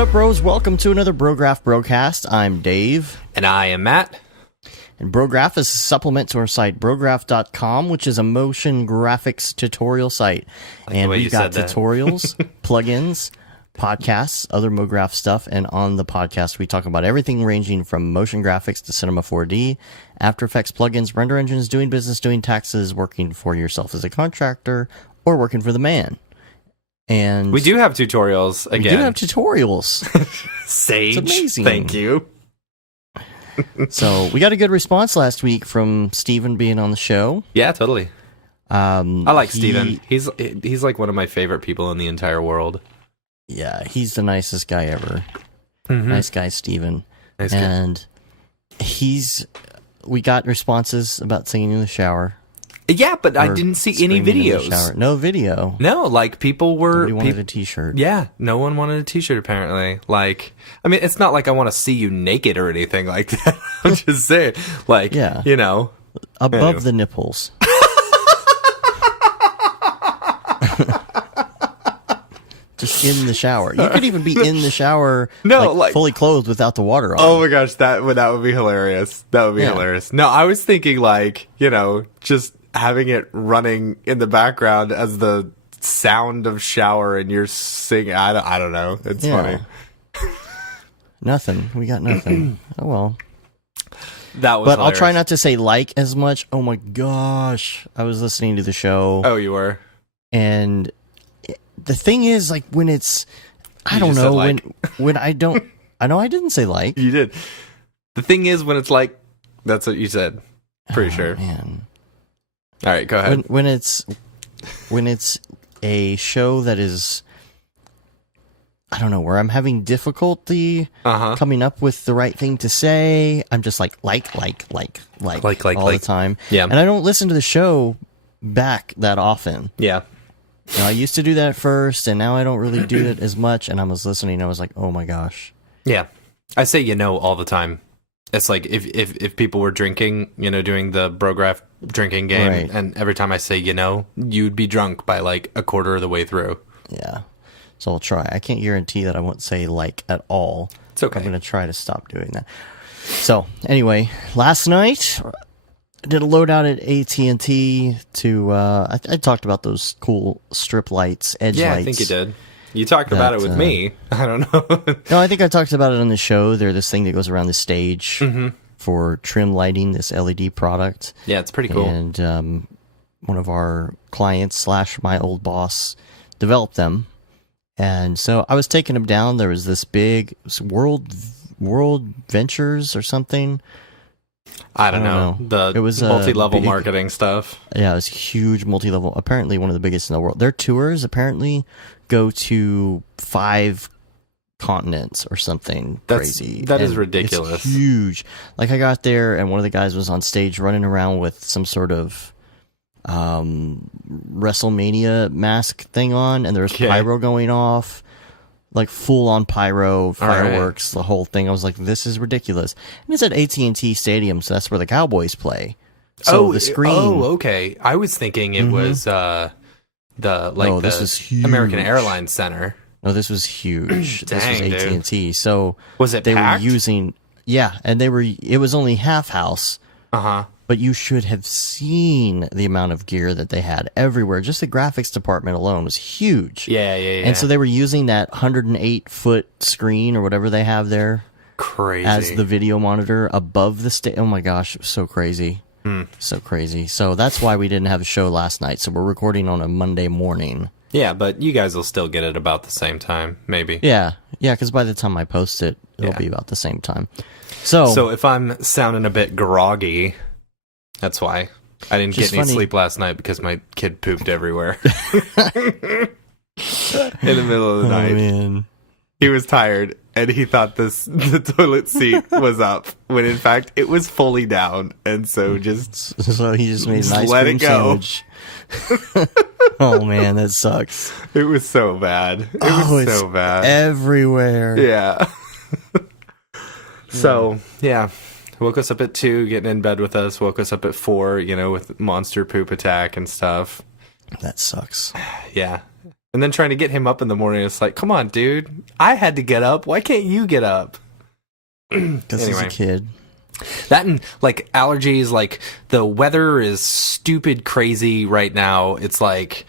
up, bros? Welcome to another Brograph Brocast. I'm Dave. And I am Matt. And Brograph is a supplement to our site, brograph.com, which is a motion graphics tutorial site. And we've got tutorials, plugins, podcasts, other MoGraph stuff. And on the podcast, we talk about everything ranging from motion graphics to Cinema 4D, After Effects plugins, render engines, doing business, doing taxes, working for yourself as a contractor, or working for the man. And we do have tutorials again. We do have tutorials. Sage. It's amazing. Thank you. So we got a good response last week from Steven being on the show. Yeah, totally. I like Steven. He's like one of my favorite people in the entire world. Yeah, he's the nicest guy ever. Mm-hmm. Nice guy, Steven. Nice and we got responses about singing in the shower. Yeah, but I didn't see any videos. No video. No, like people were... Nobody wanted a t-shirt. Yeah, no one wanted a t-shirt apparently. Like, I mean, it's not like I want to see you naked or anything like that. I'm just saying, like, yeah. You know. Above the nipples. Just in the shower. You could even be in the shower, like fully clothed without the water on. Oh my gosh, that would be hilarious. That would be hilarious. No, I was thinking like, you know, just having it running in the background as the sound of shower and you're singing. I don't know. It's funny. Nothing. We got nothing. Oh well. That was But hilarious. I'll try not to say like as much. Oh my gosh. I was listening to the show. Oh, you were? And the thing is, like, when it's, I don't know, when I don't, I know I didn't say like. You did. The thing is, when it's like, that's what you said. Pretty sure. Man. All right, go ahead. When it's a show that is, I don't know, where I'm having difficulty coming up with the right thing to say, I'm just like all the time. Yeah. And I don't listen to the show back that often. Yeah. You know, I used to do that at first, and now I don't really do it as much. And I was listening, and I was like, "Oh my gosh!" Yeah, I say all the time. It's like if people were drinking, doing the Brograph drinking game, right. And every time I say you'd be drunk by like a quarter of the way through. Yeah, so I'll try. I can't guarantee that I won't say like at all. It's okay. I'm going to try to stop doing that. So anyway, last night I did a loadout at AT&T to, I talked about those cool strip lights, edge lights. Yeah, I think you did. You talked about it with me. I don't know. No, I think I talked about it on the show. They're this thing that goes around the stage for trim lighting, this LED product. Yeah, it's pretty cool. And one of our clients / my old boss developed them. And so I was taking them down. There was this big World Ventures or something. I don't know. It was multi-level marketing stuff. Yeah, it was huge multi-level. Apparently one of the biggest in the world. Their tours apparently go to 5 continents or something crazy. That is ridiculous. It's huge. Like I got there and one of the guys was on stage running around with some sort of WrestleMania mask thing on, and there was pyro going off. Like full-on pyro, fireworks, the whole thing. I was like, this is ridiculous. And it's at AT&T Stadium, so that's where the Cowboys play. So the screen... Oh, okay. I was thinking it was this was huge. American Airlines Center. No, this was huge. Dang, this was AT&T. So was it they packed? were using... Yeah, and it was only half house. Uh-huh. But you should have seen the amount of gear that they had everywhere. Just the graphics department alone was huge. Yeah. And so they were using that 108-foot screen or whatever they have there. Crazy. As the video monitor above the stage. Oh my gosh, it was so crazy. So crazy. So that's why we didn't have a show last night. So we're recording on a Monday morning. Yeah, but you guys will still get it about the same time, maybe. Yeah, because by the time I post it, it'll be about the same time. So if I'm sounding a bit groggy... That's why. I didn't get any sleep last night because my kid pooped everywhere. In the middle of the night. Man. He was tired and he thought the toilet seat was up when in fact it was fully down, and so he just made an ice let cream it go. Sandwich. Oh man, that sucks. It was so bad. It was so bad. Everywhere. Yeah. So, yeah. Woke us up at 2, getting in bed with us. Woke us up at 4, with monster poop attack and stuff. That sucks. Yeah. And then trying to get him up in the morning, it's like, come on, dude. I had to get up. Why can't you get up? Because he's a kid. That and, like, allergies, like, the weather is stupid crazy right now. It's like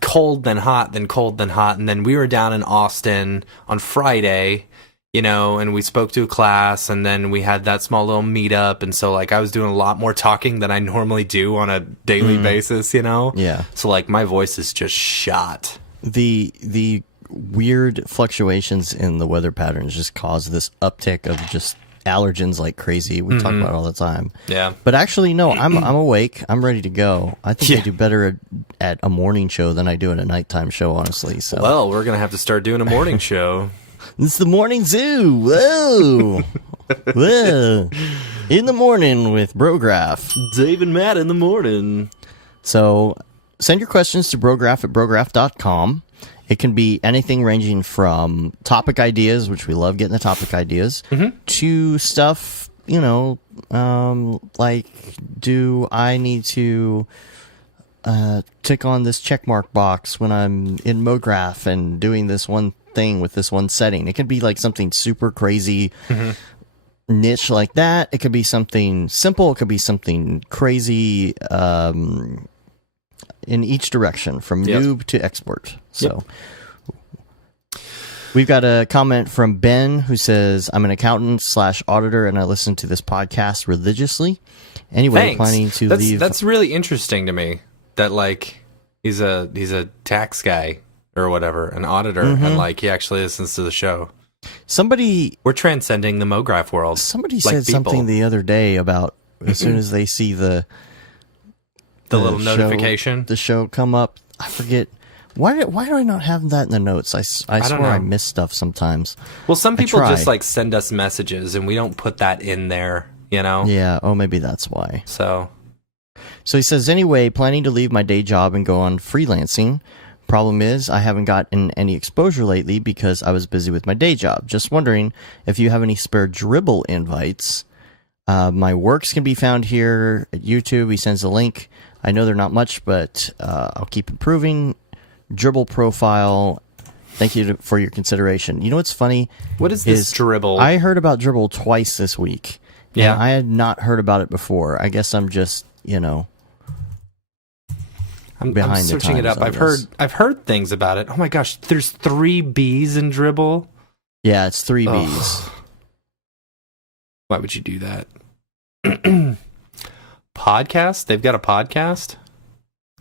cold, then hot, then cold, then hot. And then we were down in Austin on Friday, you know, and we spoke to a class, and then we had that small little meetup. And so, like, I was doing a lot more talking than I normally do on a daily basis, you know? Yeah. So, like, my voice is just shot. The weird fluctuations in the weather patterns just cause this uptick of just allergens like crazy. We talk about it all the time. Yeah. But actually, no, I'm awake. I'm ready to go. I think I do better at a morning show than I do at a nighttime show, honestly. So. Well, we're going to have to start doing a morning show. It's the morning zoo. Whoa. Whoa. In the morning with Brograph. Dave and Matt in the morning. So send your questions to Brograph at brograph.com. It can be anything ranging from topic ideas, which we love getting the topic ideas, to stuff, you know, like, do I need to tick on this checkmark box when I'm in MoGraph and doing this one thing with this one setting? It could be like something super crazy niche like that. It could be something simple. It could be something crazy in each direction, from noob to expert. So we've got a comment from Ben who says, I'm an accountant/auditor and I listen to this podcast religiously. Anyway, planning to leave. That's really interesting to me that, like, he's a tax guy or whatever, an auditor, and, like, he actually listens to the show. We're transcending the MoGraph world. Somebody said something the other day about as soon as they see the little notification, the show come up. I forget why do I not have that in the notes? I swear I miss stuff sometimes. Well, some people just like send us messages and we don't put that in there, you know? Yeah. Oh, maybe that's why. So he says, anyway, planning to leave my day job and go on freelancing. Problem is, I haven't gotten any exposure lately because I was busy with my day job. Just wondering if you have any spare Dribbble invites. My works can be found here at YouTube. He sends a link. I know they're not much, but I'll keep improving. Dribbble profile. Thank you for your consideration. You know what's funny? What is this Dribbble? I heard about Dribbble twice this week. Yeah. And I had not heard about it before. I guess I'm just, you know, I'm searching it up. I've heard things about it. Oh my gosh, there's 3 B's in Dribbble. Yeah, it's 3 B's. Why would you do that? Podcast? They've got a podcast?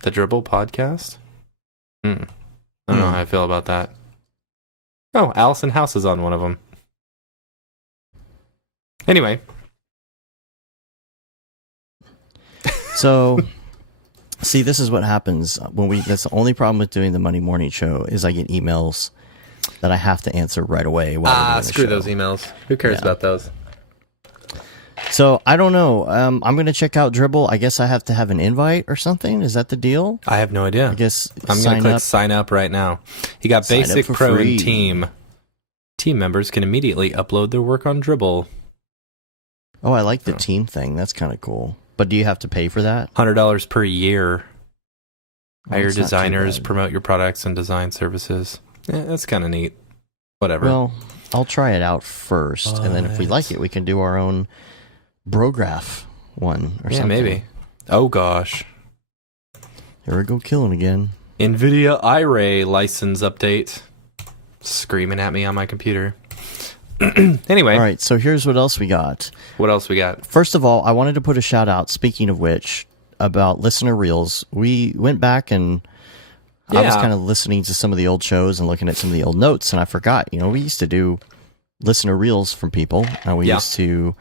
The Dribbble podcast? I don't know how I feel about that. Oh, Allison House is on one of them. Anyway. So, see, this is what happens when that's the only problem with doing the Monday morning show is I get emails that I have to answer right away. Screw those emails. Who cares about those? So, I don't know. I'm going to check out Dribbble. I guess I have to have an invite or something. Is that the deal? I have no idea. I guess I'm going to click sign up right now. You got Basic, Pro, free. and Team. Team members can immediately upload their work on Dribbble. Oh, I like the team thing. That's kind of cool. But do you have to pay for that? $100 per year. Hire That's not designers, too bad. promote your products and design services. That's kind of neat. Whatever. Well, I'll try it out first, and then if we like it, we can do our own Brograph one or something. Yeah, maybe. Oh, gosh. Here we go killing again. NVIDIA iRay license update. Screaming at me on my computer. Anyway. All right, so here's what else we got. What else we got? First of all, I wanted to put a shout out, speaking of which, about listener reels. We went back and I was kind of listening to some of the old shows and looking at some of the old notes, and I forgot, we used to do listener reels from people, and we used to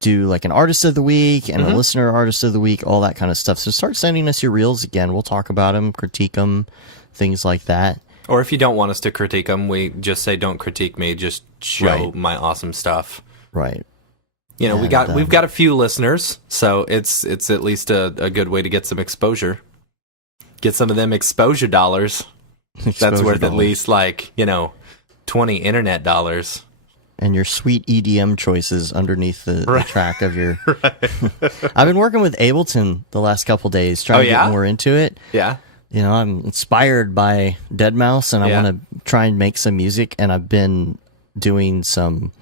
do like an artist of the week and a listener artist of the week, all that kind of stuff. So start sending us your reels again. We'll talk about them, critique them, things like that. Or if you don't want us to critique them, we just say, don't critique me, just show my awesome stuff. Right. We've got a few listeners, so it's at least a good way to get some exposure. Get some of them exposure dollars. That's worth at least 20 internet dollars. And your sweet EDM choices underneath the track of your... I've been working with Ableton the last couple days, trying to get more into it. Yeah. I'm inspired by Deadmau5, and I want to try and make some music, and I've been doing some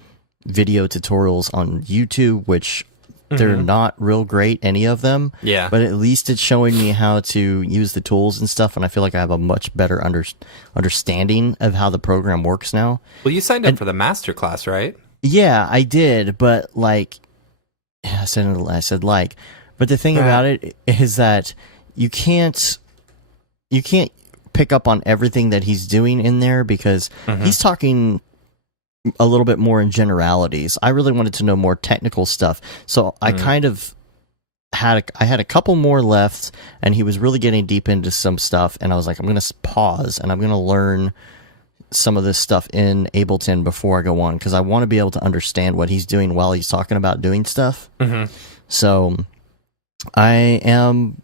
video tutorials on YouTube, which they're not real great, any of them. Yeah. But at least it's showing me how to use the tools and stuff, and I feel like I have a much better understanding of how the program works now. Well, you signed up for the masterclass, right? Yeah, I did, but like I said, but the thing about it is that you can't pick up on everything that he's doing in there, because he's talking a little bit more in generalities. I really wanted to know more technical stuff, so I kind of had a couple more left, and he was really getting deep into some stuff, and I was like, I'm going to pause and I'm going to learn some of this stuff in Ableton before I go on, because I want to be able to understand what he's doing while he's talking about doing stuff. So I'm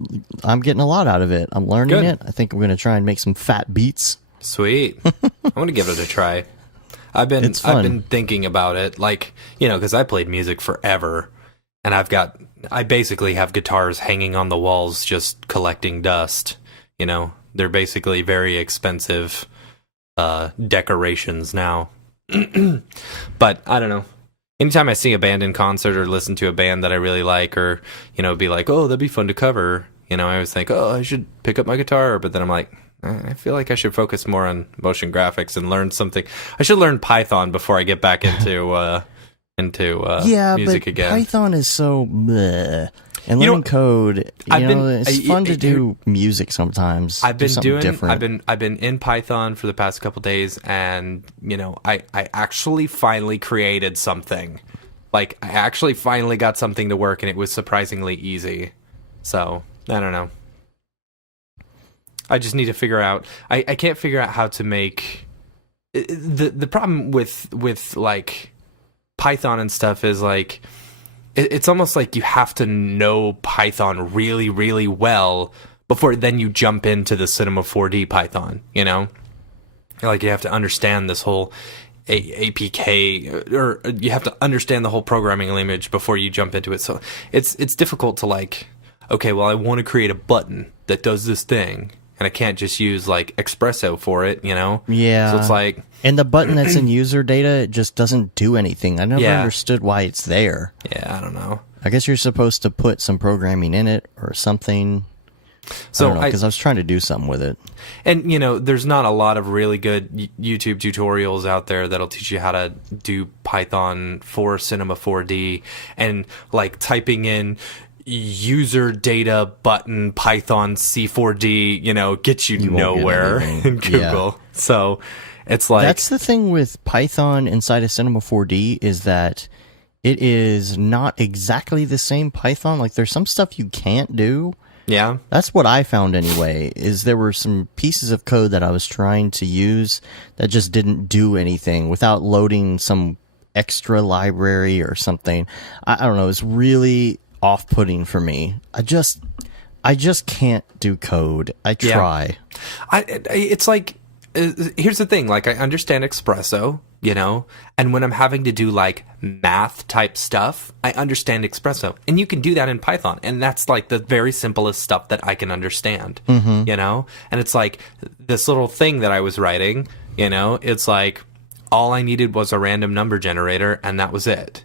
getting a lot out of it. I'm learning it. I think I'm going to try and make some fat beats. Sweet. I want to give it a try. I've been thinking about it, like, because I played music forever, and I basically have guitars hanging on the walls just collecting dust. They're basically very expensive decorations now. But I don't know. Anytime I see a band in concert or listen to a band that I really like, or be like, oh, that'd be fun to cover, I always think, oh, I should pick up my guitar, but then I'm like, I feel like I should focus more on motion graphics and learn something. I should learn Python before I get back into music again. Python is so bleh. And learning code, it's fun to do music sometimes. I've been in Python for the past couple days, and I actually finally created something. Like, I actually finally got something to work, and it was surprisingly easy. So I don't know. I just need to figure out. I can't figure out how to make the problem with like Python and stuff is like it's almost like you have to know Python really, really well before then you jump into the Cinema 4D Python. Like you have to understand this whole APK, or you have to understand the whole programming language before you jump into it. So it's difficult to like, okay, well, I want to create a button that does this thing, and I can't just use like Espresso for it, Yeah. So it's like, and the button that's in user data, it just doesn't do anything. I never understood why it's there. Yeah, I don't know. I guess you're supposed to put some programming in it or something. So because I was trying to do something with it. And there's not a lot of really good YouTube tutorials out there that'll teach you how to do Python for Cinema 4D, and like typing in user data button Python C4D, gets you nowhere in Google. Yeah. So it's like, that's the thing with Python inside of Cinema 4D, is that it is not exactly the same Python. Like, there's some stuff you can't do. Yeah. That's what I found anyway, is there were some pieces of code that I was trying to use that just didn't do anything without loading some extra library or something. I don't know. It's really off-putting for me. I just can't do code. I try. It's like, here's the thing. Like, I understand Espresso, and when I'm having to do like math type stuff, I understand Espresso, and you can do that in Python, and that's like the very simplest stuff that I can understand, and it's like this little thing that I was writing, it's like all I needed was a random number generator, and that was it,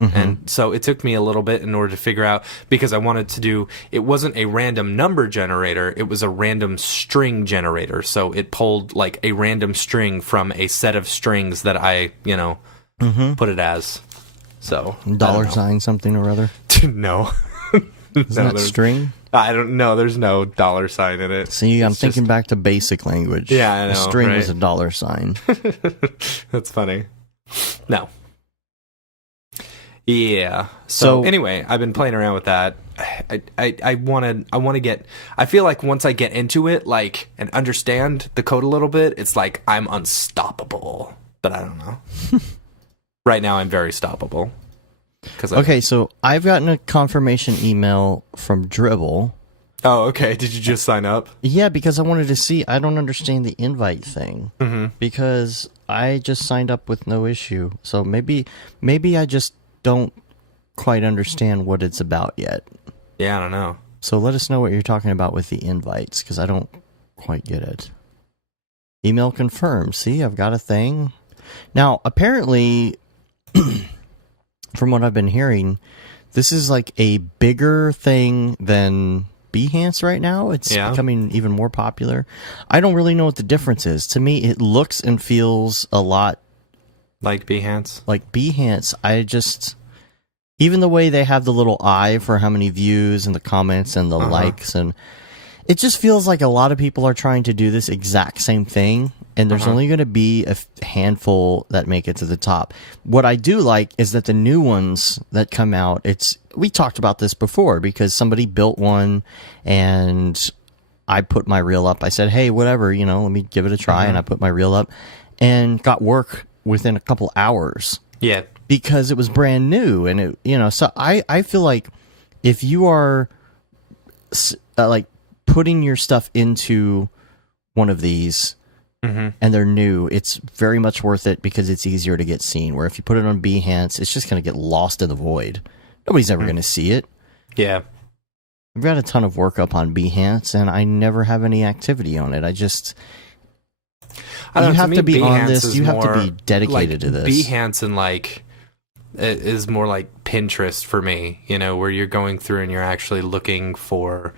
And so it took me a little bit in order to figure out, because I wanted to do, it wasn't a random number generator, it was a random string generator. So it pulled like a random string from a set of strings that I, put it as. So $sign something or other. No. Is that string? I don't know. There's no $sign in it. See, I'm thinking back to basic language. Yeah, I know. A string right? was a $sign. That's funny. No. Yeah. So anyway, I've been playing around with that. I want to get, I feel like once I get into it, like, and understand the code a little bit, it's like I'm unstoppable. But I don't know. Right now I'm very stoppable. Okay, so I've gotten a confirmation email from Dribble. Oh, okay. Did you just sign up? Yeah, because I wanted to see. I don't understand the invite thing. Because I just signed up with no issue. So maybe I just don't quite understand what it's about yet. Yeah, I don't know. So let us know what you're talking about with the invites, because I don't quite get it. Email confirmed. See, I've got a thing. Now, apparently, from what I've been hearing, this is like a bigger thing than Behance right now. It's becoming even more popular. I don't really know what the difference is. To me, it looks and feels a lot like Behance. Like Behance. Even the way they have the little eye for how many views and the comments and the likes, and it just feels like a lot of people are trying to do this exact same thing, and there's only going to be a handful that make it to the top. What I do like is that the new ones that come out, we talked about this before because somebody built one and I put my reel up. I said, hey, whatever, let me give it a try, and I put my reel up and got work within a couple hours. Yeah. Because it was brand new, and so I feel like if you are like putting your stuff into one of these and they're new, it's very much worth it because it's easier to get seen. Where if you put it on Behance, it's just going to get lost in the void. Nobody's ever going to see it. Yeah. I've got a ton of work up on Behance, and I never have any activity on it. You have to be on this. You have to be dedicated to this. Behance and it is more like Pinterest for me, where you're going through and you're actually looking for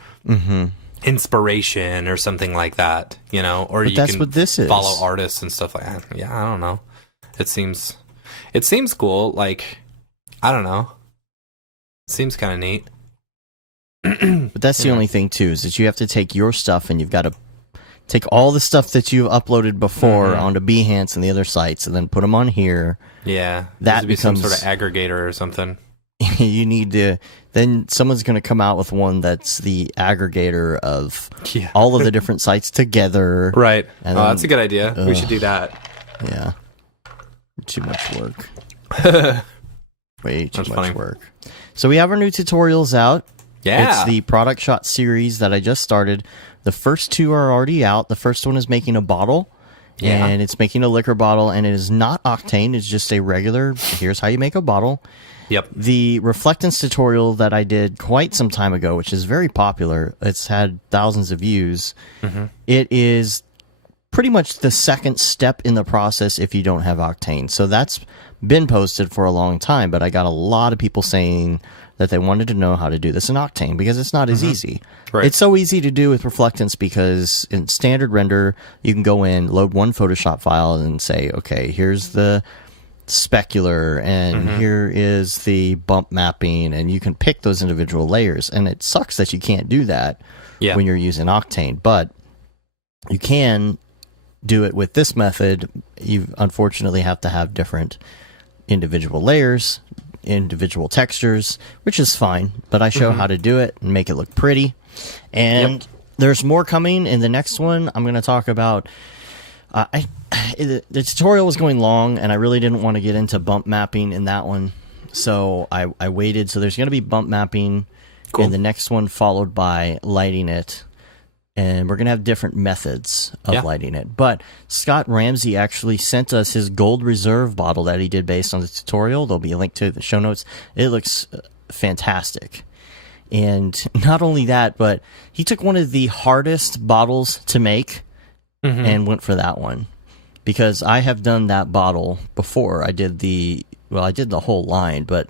inspiration or something like that, or but that's what this is. Follow artists and stuff like that. Yeah, I don't know. It seems cool. Like, I don't know. It seems kind of neat. But that's the only thing too, is that you have to take your stuff and you've got to take all the stuff that you've uploaded before onto Behance and the other sites, and then put them on here. Yeah, that becomes some sort of aggregator or something. You need to. Then someone's going to come out with one that's the aggregator of all of the different sites together. Right. And that's a good idea. We should do that. Yeah. Too much work. Way too much work. So we have our new tutorials out. Yeah. It's the product shot series that I just started. The first two are already out. The first one is making a bottle. Yeah. And it's making a liquor bottle, and it is not octane. It's just a regular, here's how you make a bottle. Yep. The reflectance tutorial that I did quite some time ago, which is very popular, it's had thousands of views. It is pretty much the second step in the process if you don't have octane. So that's been posted for a long time, but I got a lot of people saying that they wanted to know how to do this in octane because it's not as easy. Right. It's so easy to do with reflectance because in standard render, you can go in, load one Photoshop file, and say, okay, here's the specular, and here is the bump mapping, and you can pick those individual layers. And it sucks that you can't do that when you're using octane, but you can do it with this method. You unfortunately have to have different individual layers, individual textures, which is fine, but I show how to do it and make it look pretty. And there's more coming in the next one. I'm going to talk about the tutorial was going long, and I really didn't want to get into bump mapping in that one, so I waited. So there's going to be bump mapping in the next one, followed by lighting it, and we're going to have different methods of lighting it. But Scott Ramsey actually sent us his Gold Reserve bottle that he did based on the tutorial. There'll be a link to the show notes. It looks fantastic. And not only that, but he took one of the hardest bottles to make and went for that one. Because I have done that bottle before. I did the whole line, but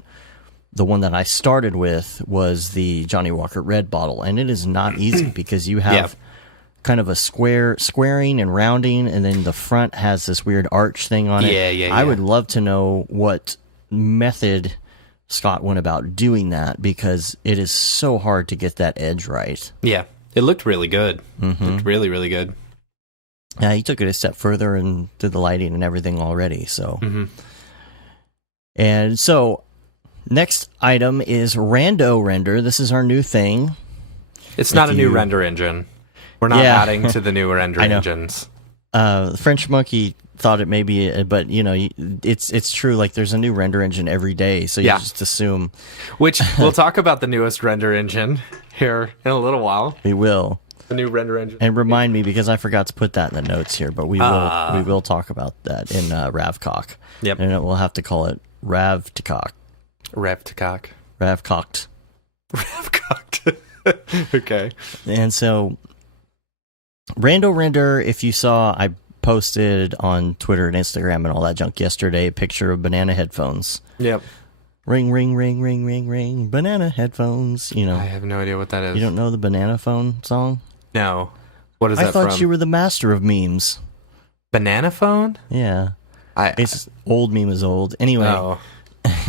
the one that I started with was the Johnny Walker Red bottle, and it is not easy because you have kind of a squaring and rounding, and then the front has this weird arch thing on it. I would love to know what method Scott went about doing that, because it is so hard to get that edge right. Yeah, it looked really good. It looked really, really good. Yeah, he took it a step further and did the lighting and everything already. So, and so next item is Rando Render. This is our new thing. It's not a new render engine. We're not adding to the new render engines. The French Monkey thought it may be, but it's true. Like, there's a new render engine every day, so you just assume. Which we'll talk about the newest render engine here in a little while. We will. The new render engine. And remind me, because I forgot to put that in the notes here, but we will talk about that in Ravcock. Yep. And we'll have to call it Ravcock. Ravcock. Ravcocked. Ravcocked. Okay. And so, Rando Render, if you saw, I posted on Twitter and Instagram and all that junk yesterday a picture of banana headphones. Yep. Ring, ring, ring, ring, ring, ring, banana headphones. You know. I have no idea what that is. You don't know the Banana Phone song? No. What is that from? I thought you were the master of memes. Banana Phone? Yeah. It's old meme is old. Anyway,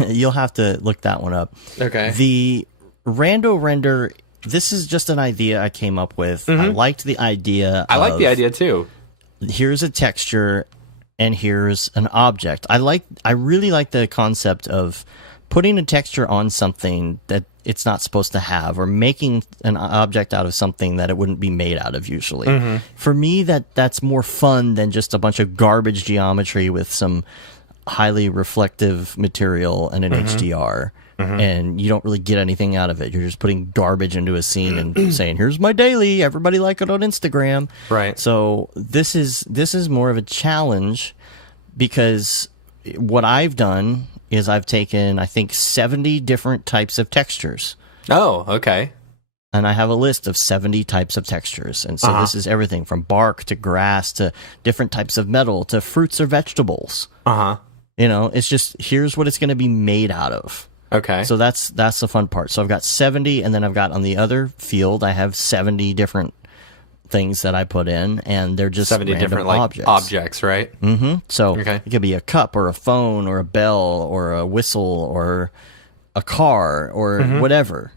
you'll have to look that one up. Okay. The Rando Render, this is just an idea I came up with. I liked the idea. I like the idea too. Here's a texture and here's an object. I really like the concept of putting a texture on something that it's not supposed to have, or making an object out of something that it wouldn't be made out of usually. For me, that's more fun than just a bunch of garbage geometry with some highly reflective material and an HDR. And you don't really get anything out of it. You're just putting garbage into a scene and saying, here's my daily, everybody like it on Instagram. Right. So this is more of a challenge, because what I've done is I've taken, I think, 70 different types of textures. Oh, okay. And I have a list of 70 types of textures. And so this is everything from bark to grass to different types of metal to fruits or vegetables. You know, it's just, here's what it's going to be made out of. Okay. So that's the fun part. So I've got 70, and then I've got on the other field, I have 70 different things that I put in, and they're just 70 different objects, right? So it could be a cup or a phone or a bell or a whistle or a car or whatever.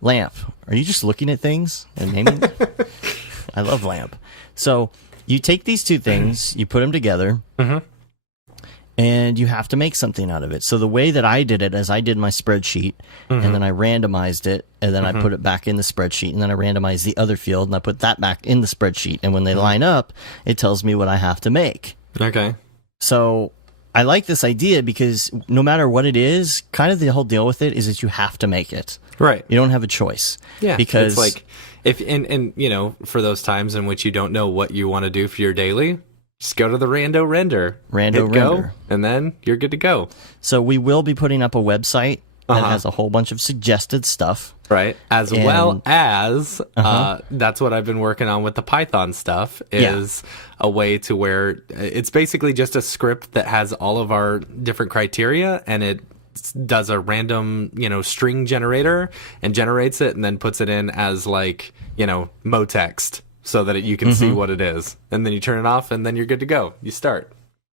Lamp. Are you just looking at things and naming them? I love lamp. So you take these two things, you put them together, and you have to make something out of it. So the way that I did it is I did my spreadsheet, and then I randomized it, and then I put it back in the spreadsheet, and then I randomized the other field, and I put that back in the spreadsheet. And when they line up, it tells me what I have to make. Okay. So I like this idea because no matter what it is, kind of the whole deal with it is that you have to make it. Right. You don't have a choice. Yeah. Because it's like, if and you know, for those times in which you don't know what you want to do for your daily, just go to the Rando Render. Hit Render. And then you're good to go. So we will be putting up a website that has a whole bunch of suggested stuff. Right. Well as, that's what I've been working on with the Python stuff, is a way to where it's basically just a script that has all of our different criteria, and it does a random, string generator and generates it and then puts it in as mo text, so that you can see what it is. And then you turn it off, and then you're good to go. You start.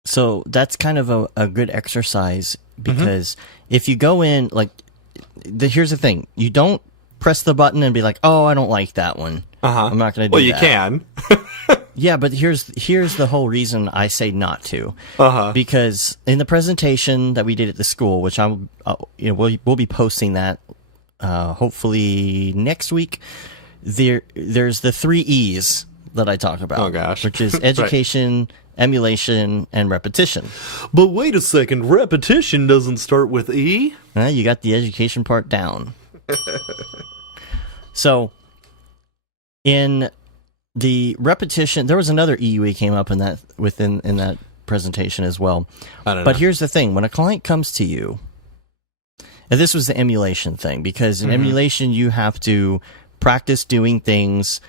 So that's kind of a good exercise, because if you go in, here's the thing. You don't press the button and be like, oh, I don't like that one. I'm not going to do that. Well, you can. Yeah, but here's the whole reason I say not to. Because in the presentation that we did at the school, which we'll be posting that hopefully next week, there's the 3 E's that I talk about. Oh gosh. Which is education, emulation, and repetition. But wait a second, repetition doesn't start with E? You got the education part down. So in the repetition, there was another E we came up in that presentation as well. I don't know. But here's the thing: when a client comes to you, and this was the emulation thing, because in emulation you have to practice doing things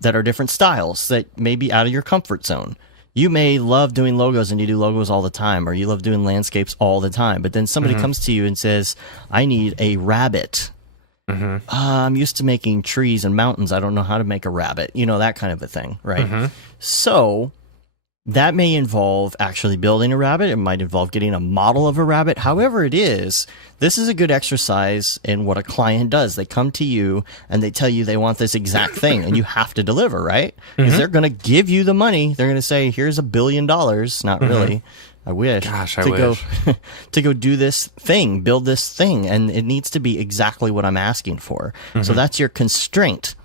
that are different styles that may be out of your comfort zone. You may love doing logos and you do logos all the time, or you love doing landscapes all the time, but then somebody comes to you and says, I need a rabbit. I'm used to making trees and mountains. I don't know how to make a rabbit. That kind of a thing, right? So that may involve actually building a rabbit. It might involve getting a model of a rabbit. However it is, this is a good exercise in what a client does. They come to you and they tell you they want this exact thing, and you have to deliver, right? Because they're going to give you the money. They're going to say, here's $1 billion. Not really. I wish. Gosh, I wish. To go do this thing, build this thing, and it needs to be exactly what I'm asking for. So that's your constraint.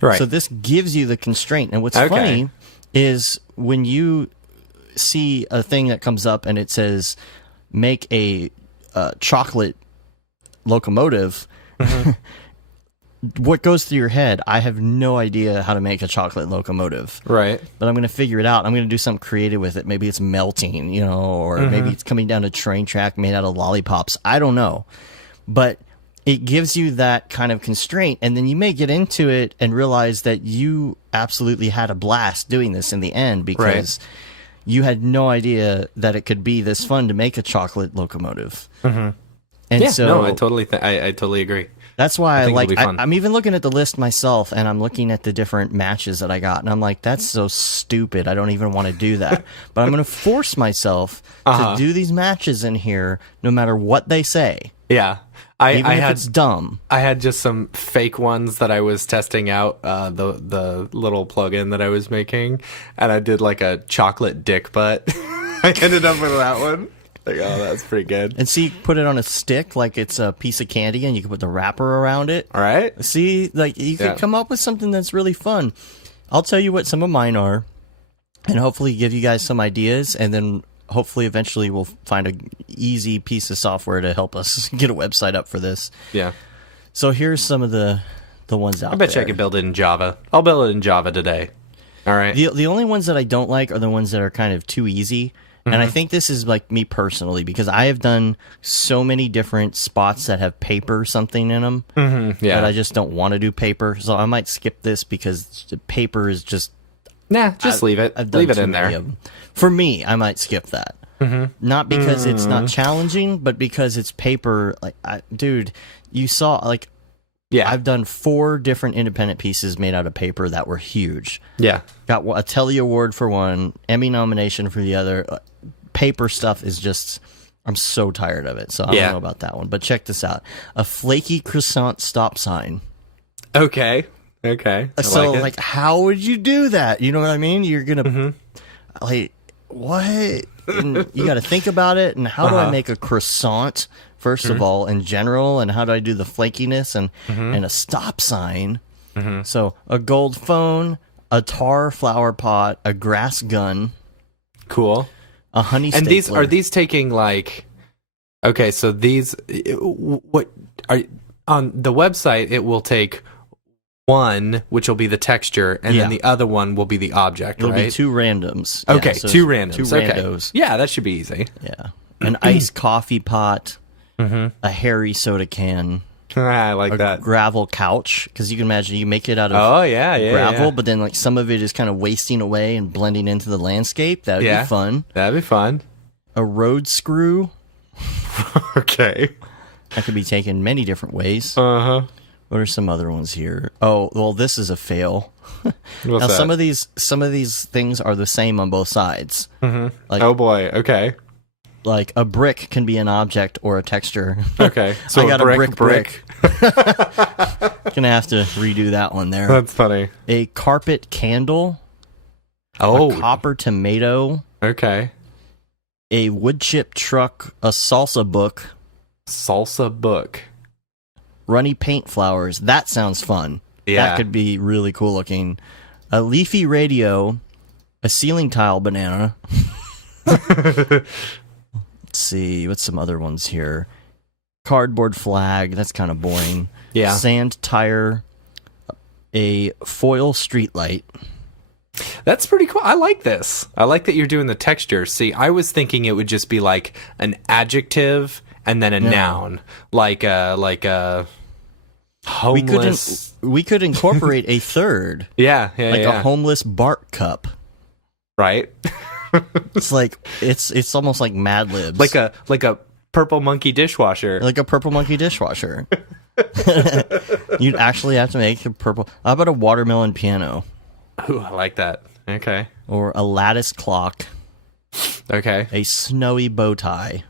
Right. So this gives you the constraint. And what's funny is when you see a thing that comes up and it says, make a chocolate locomotive, what goes through your head? I have no idea how to make a chocolate locomotive. Right. But I'm going to figure it out. I'm going to do something creative with it. Maybe it's melting, or maybe it's coming down a train track made out of lollipops. I don't know. But it gives you that kind of constraint, and then you may get into it and realize that you absolutely had a blast doing this in the end because you had no idea that it could be this fun to make a chocolate locomotive. Mm-hmm. And so no, I totally agree. That's why I'm even looking at the list myself, and I'm looking at the different matches that I got, and I'm like, that's so stupid. I don't even want to do that. But I'm going to force myself to do these matches in here no matter what they say. Yeah. Even if it's dumb. I had just some fake ones that I was testing out, the little plugin that I was making, and I did like a chocolate dick butt. I ended up with that one. Like, oh, that's pretty good. And see, put it on a stick like it's a piece of candy, and you can put the wrapper around it. All right. See, like you could come up with something that's really fun. I'll tell you what some of mine are, and hopefully give you guys some ideas, and then hopefully eventually we'll find an easy piece of software to help us get a website up for this. Yeah. So here's some of the ones out there. I bet you I could build it in Java. I'll build it in Java today. All right. The only ones that I don't like are the ones that are kind of too easy. And I think this is like me personally, because I have done so many different spots that have paper something in them that I just don't want to do paper. So I might skip this because paper is just... Nah, just leave it. Leave it in there. For me, I might skip that. Not because it's not challenging, but because it's paper. Like, dude, you saw, like... Yeah. I've done 4 different independent pieces made out of paper that were huge. Yeah. Got a Telly Award for one, Emmy nomination for the other. Paper stuff is just... I'm so tired of it, so I don't know about that one. But check this out. A flaky croissant stop sign. Okay. So, like, how would you do that? You know what I mean? You're going to... Like, what? And you got to think about it, and how do I make a croissant... First of all, in general, and how do I do the flakiness and a stop sign? So a gold phone, a tar flower pot, a grass gun. Cool. A honey and stapler. Are these taking like... Okay, so these... What are on the website, it will take one, which will be the texture, and then the other one will be the object, It'll right? be 2 randoms. Okay, so 2 randoms. 2 randos. Yeah, that should be easy. Yeah. An iced coffee pot. A hairy soda can. I like that. Gravel couch, because you can imagine you make it out of gravel, but then like some of it is kind of wasting away and blending into the landscape. That would be fun. That'd be fun. A road screw. Okay. That could be taken many different ways. What are some other ones here? Oh, well, this is a fail. Now, that? some of these things are the same on both sides. Like, oh boy. Okay. Like a brick can be an object or a texture. Okay, so I got a brick. Gonna have to redo that one there. That's funny. A carpet candle. Oh. A copper tomato. Okay. A wood chip truck. A salsa book. Salsa book. Runny paint flowers. That sounds fun. Yeah. That could be really cool looking. A leafy radio. A ceiling tile banana. Let's see, what's some other ones here? Cardboard flag, that's kind of boring. Yeah. Sand tire, a foil street light. That's pretty cool. I like this. I like that you're doing the texture. See, I was thinking it would just be like an adjective and then a noun, like a homeless. We could incorporate a third. Yeah, a homeless Bart cup. Right. It's like it's almost like Mad Libs. Like a purple monkey dishwasher. Like a purple monkey dishwasher. You'd actually have to make a purple. How about a watermelon piano? Ooh, I like that. Okay. Or a lattice clock. Okay. A snowy bow tie.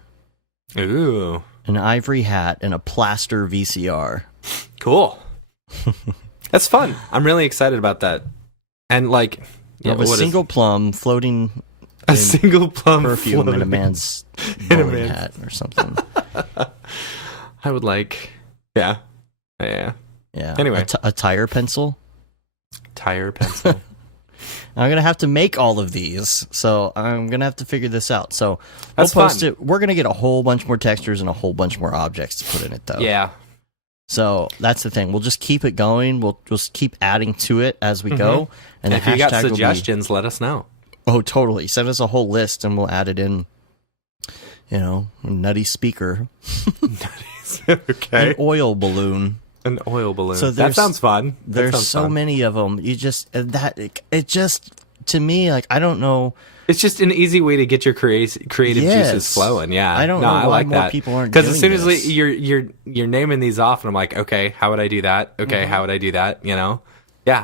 Ooh. An ivory hat and a plaster VCR. Cool. That's fun. I'm really excited about that. And like, a single plum floating. A single plum perfume in a man's bowling hat or something. I would like, yeah. Anyway, a tire pencil. Tire pencil. I'm gonna have to make all of these, so I'm gonna have to figure this out. So That's we'll post fun. it. We're gonna get a whole bunch more textures and a whole bunch more objects to put in it, though. Yeah. So that's the thing. We'll just keep it going. We'll just keep adding to it as we go. And if you got suggestions, let us know. Oh, totally. Send us a whole list and we'll add it in nutty speaker. Okay. An oil balloon. An oil balloon. So that sounds fun. There's so many of them. You just it just to me, like, I don't know. It's just an easy way to get your creative juices flowing. Yeah, I don't know why like more that. people aren't doing because as soon this. as you're naming these off, and I'm like, okay, how would I do that? Okay, how would I do that? Yeah,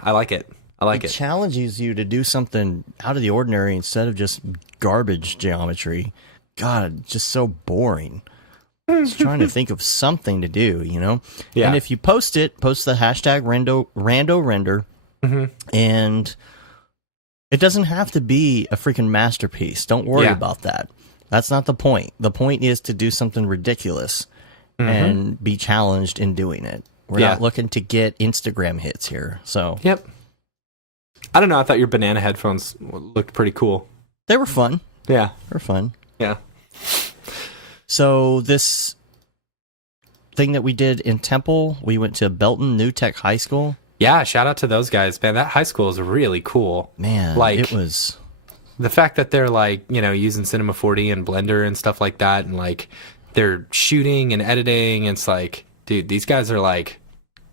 I like it. It challenges you to do something out of the ordinary instead of just garbage geometry. God, just so boring. Just trying to think of something to do, Yeah. And if you post the hashtag rando render, and it doesn't have to be a freaking masterpiece. Don't worry about that. That's not the point. The point is to do something ridiculous and be challenged in doing it. We're not looking to get Instagram hits here. So Yep. I don't know. I thought your banana headphones looked pretty cool. They were fun. Yeah. They were fun. Yeah. So this thing that we did in Temple, we went to Belton New Tech High School. Yeah, shout out to those guys, man. That high school is really cool. Man, like, it was... The fact that they're, like, using Cinema 4D and Blender and stuff like that, and, like, they're shooting and editing, and it's like, dude, these guys are, like,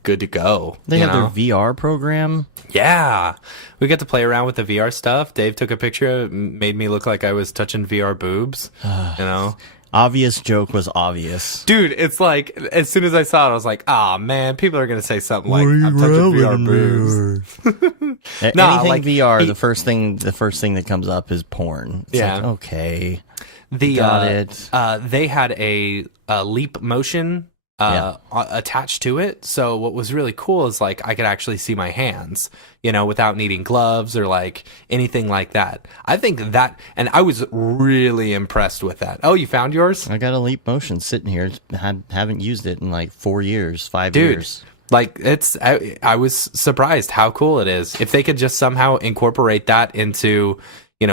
good to go. They have their VR program. Yeah. We got to play around with the VR stuff. Dave took a picture, made me look like I was touching VR boobs, Obvious joke was obvious. Dude, it's like, as soon as I saw it, I was like, man, people are going to say something like, I'm touching VR boobs. Anything VR, the first thing that comes up is porn. It's like, okay. Got it. They had a leap motion attached to it. So what was really cool is, like, I could actually see my hands, without needing gloves or, like, anything like that. I think that, and I was really impressed with that. Oh, you found yours? I got a leap motion sitting here. Haven't used it in like 4 years, 5 years. Like, I was surprised how cool it is. If they could just somehow incorporate that into,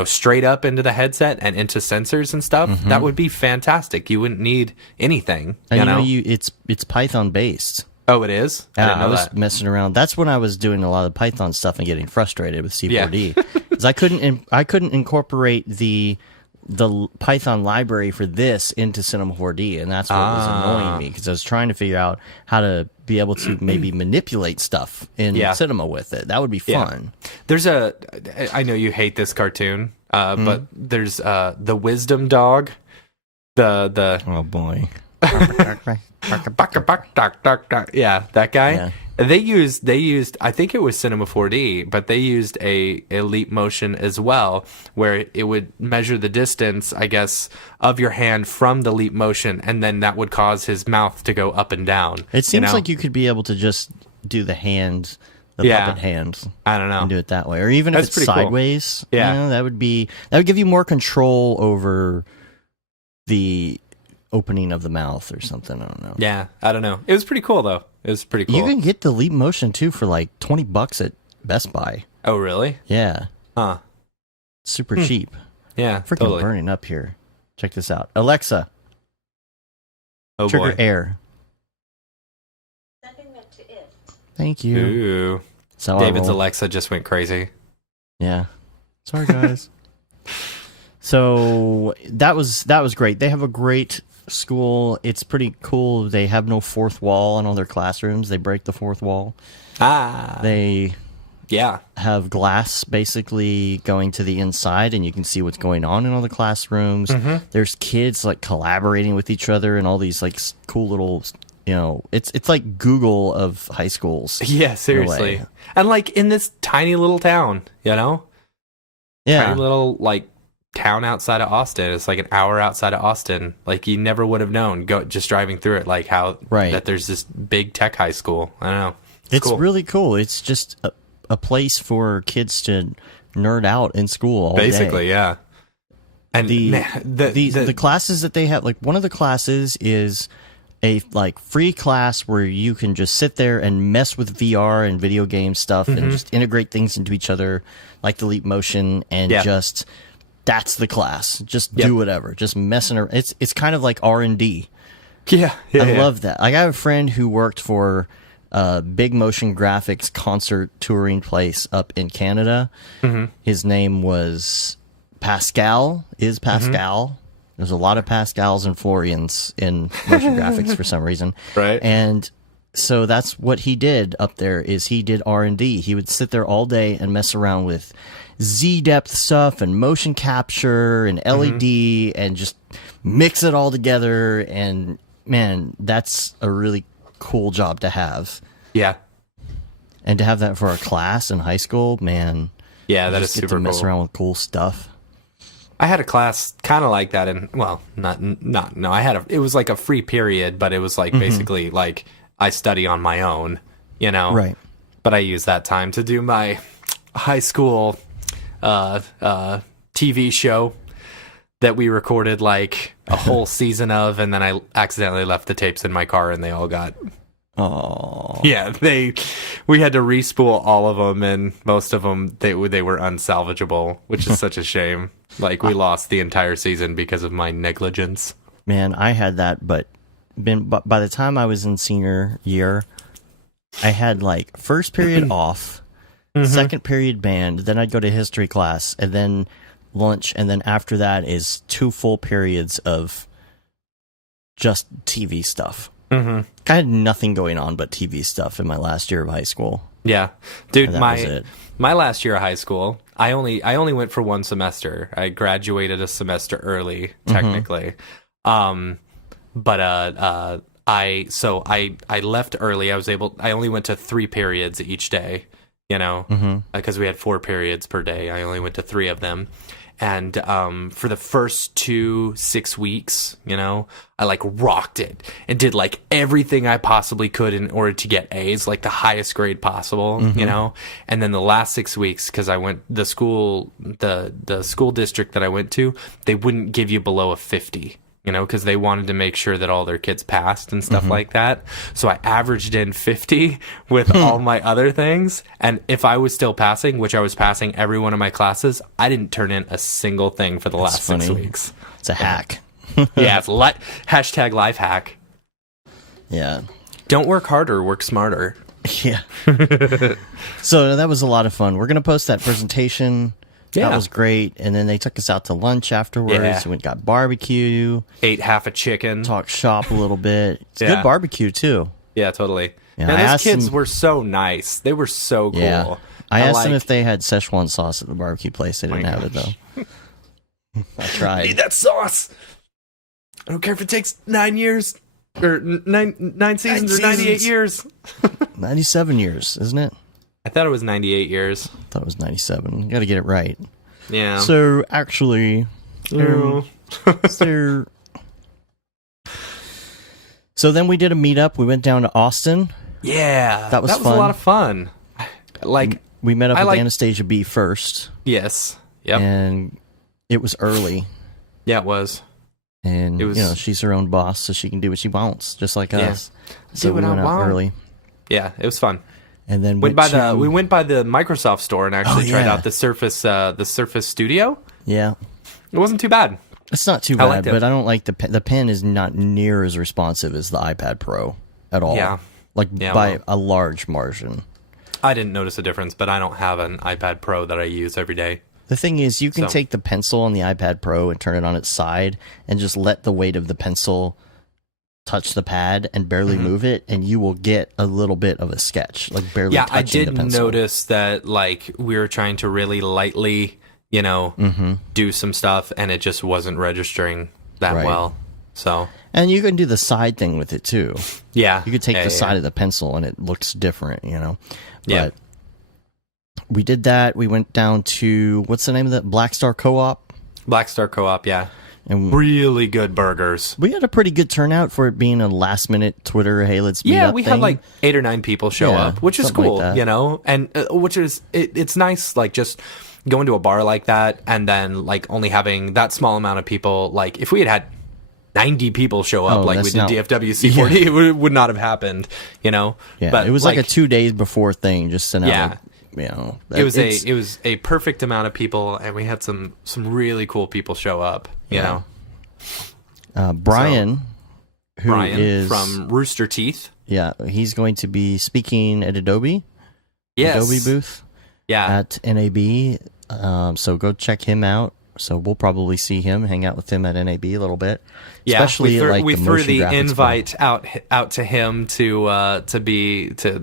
straight up into the headset and into sensors and stuff, that would be fantastic. You wouldn't need anything. And it's Python based. Oh, it is? I was messing around. That's when I was doing a lot of Python stuff and getting frustrated with C4D. Because I couldn't incorporate the Python library for this into Cinema 4D, and that's what was annoying me, because I was trying to figure out how to be able to maybe manipulate stuff in Cinema with it. That would be fun. There's I know you hate this cartoon, but there's the Wisdom Dog. Oh boy. Yeah, that guy. Yeah. They used I think it was Cinema 4D, but they used a leap motion as well, where it would measure the distance, I guess, of your hand from the leap motion, and then that would cause his mouth to go up and down. It seems like you could be able to just do the hand, puppet hand. I don't know. And do it that way, or even if it's sideways. Cool. Yeah, that would give you more control over the opening of the mouth or something. I don't know. Yeah, I don't know. It was pretty cool though. It was pretty cool. You can get the leap motion too for like $20 at Best Buy. Oh, really? Yeah. Huh. Super cheap. Yeah, freaking totally. burning up here. Check this out. Alexa. Oh, trigger boy. air. Sending them to it. Thank you. Ooh. So David's Alexa just went crazy. Yeah. Sorry, guys. So that was great. They have a great school. It's pretty cool. They have no fourth wall in all their classrooms. They break the fourth wall. They have glass basically going to the inside, and you can see what's going on in all the classrooms. There's kids like collaborating with each other and all these like cool little, it's like Google of high schools. Yeah, seriously. And like in this tiny little town, Yeah. Tiny little like town outside of Austin. It's like an hour outside of Austin. Like you never would have known just driving through it, like how that there's this big tech high school. I don't know. It's cool. really cool. It's just a place for kids to nerd out in school all basically, day. Yeah. And the classes that they have, like one of the classes is a like free class where you can just sit there and mess with VR and video game stuff and just integrate things into each other, like the leap motion, and just that's the class. Just do whatever. Just messing around. It's kind of like R&D. Yeah. I love that. Like I have a friend who worked for a big motion graphics concert touring place up in Canada. His name was Pascal. There's a lot of Pascals and Florians in motion graphics for some reason. Right. And so that's what he did up there is he did R&D. He would sit there all day and mess around with Z-depth stuff and motion capture and LED and just mix it all together. And, man, that's a really cool job to have. Yeah. And to have that for a class in high school, man. Yeah, that is super cool. Mess around with cool stuff. I had a class kind of like that, and it was like a free period, but it was like basically like I study on my own, Right. But I use that time to do my high school TV show that we recorded like a whole season of, and then I accidentally left the tapes in my car, and they all got. Oh. Yeah, we had to respool all of them, and most of them they were unsalvageable, which is such a shame. Like we lost the entire season because of my negligence. Man, I had that, but by the time I was in senior year, I had like first period off, second period band, then I'd go to history class, and then lunch, and then after that is 2 full periods of just TV stuff. I had nothing going on but TV stuff in my last year of high school. Yeah, dude, my last year of high school, I only went for 1 semester. I graduated a semester early, technically, but I left early. I only went to 3 periods each day, because we had 4 periods per day. I only went to 3 of them. And for the first 6 weeks, I like rocked it and did like everything I possibly could in order to get A's, like the highest grade possible, And then the last 6 weeks, because I went the school district that I went to, they wouldn't give you below a 50. Because they wanted to make sure that all their kids passed and stuff like that. So I averaged in 50 with all my other things. And if I was still passing, which I was passing every one of my classes, I didn't turn in a single thing for the last 6 weeks. It's a hack. Yeah, it's hashtag life hack. Yeah. Don't work harder, work smarter. Yeah. So that was a lot of fun. We're going to post that presentation. Yeah. That was great. And then they took us out to lunch afterwards. Yeah. We got barbecue. Ate half a chicken. Talked shop a little bit. It's good barbecue, too. Yeah, totally. Yeah, man, those kids were so nice. They were so cool. Yeah. I asked them if they had Szechuan sauce at the barbecue place. They didn't have it, though. I tried. I need that sauce. I don't care if it takes 9 years. Or nine seasons or 98 years. 97 years, isn't it? I thought it was 98 years. I thought it was 97. You got to get it right. Yeah. So, actually... so then we did a meetup. We went down to Austin. Yeah. That was fun. A lot of fun. We met up with Anastasia B first. Yes. Yep. And it was early. Yeah, it was. And, it was, she's her own boss, so she can do what she wants, just like us. So we went out early. Yeah, it was fun. And then we went by the Microsoft store and actually tried out the Surface Studio. Yeah, it wasn't too bad. It's not too bad, but I don't like the pen is not near as responsive as the iPad Pro at all. Yeah, by a large margin. I didn't notice a difference, but I don't have an iPad Pro that I use every day. The thing is, you can take the pencil on the iPad Pro and turn it on its side, and just let the weight of the pencil touch the pad and barely move it, and you will get a little bit of a sketch, like barely touching the pencil. I did notice that, like, we were trying to really lightly, do some stuff, and it just wasn't registering that well. So, and you can do the side thing with it too. Yeah, you could take the side of the pencil, and it looks different, But we did that. We went down to what's the name of that? Black Star Co-op. Black Star Co-op, yeah. And really good burgers. We had a pretty good turnout for it being a last minute Twitter, hey, let's meet up. Yeah, we had like 8 or 9 people show up, which is cool, like and which is, it's nice, like just going to a bar like that and then like only having that small amount of people. Like if we had 90 people show up like we did DFW C40, it would not have happened, Yeah, but it was like a 2 days before thing, just to know. It was a perfect amount of people, and we had some really cool people show up. Brian, who is from Rooster Teeth. Yeah, he's going to be speaking at Adobe. Yes. Adobe booth. Yeah. At NAB. So go check him out. So we'll probably see him, hang out with him at NAB a little bit. Yeah, especially we threw the invite part. out to him to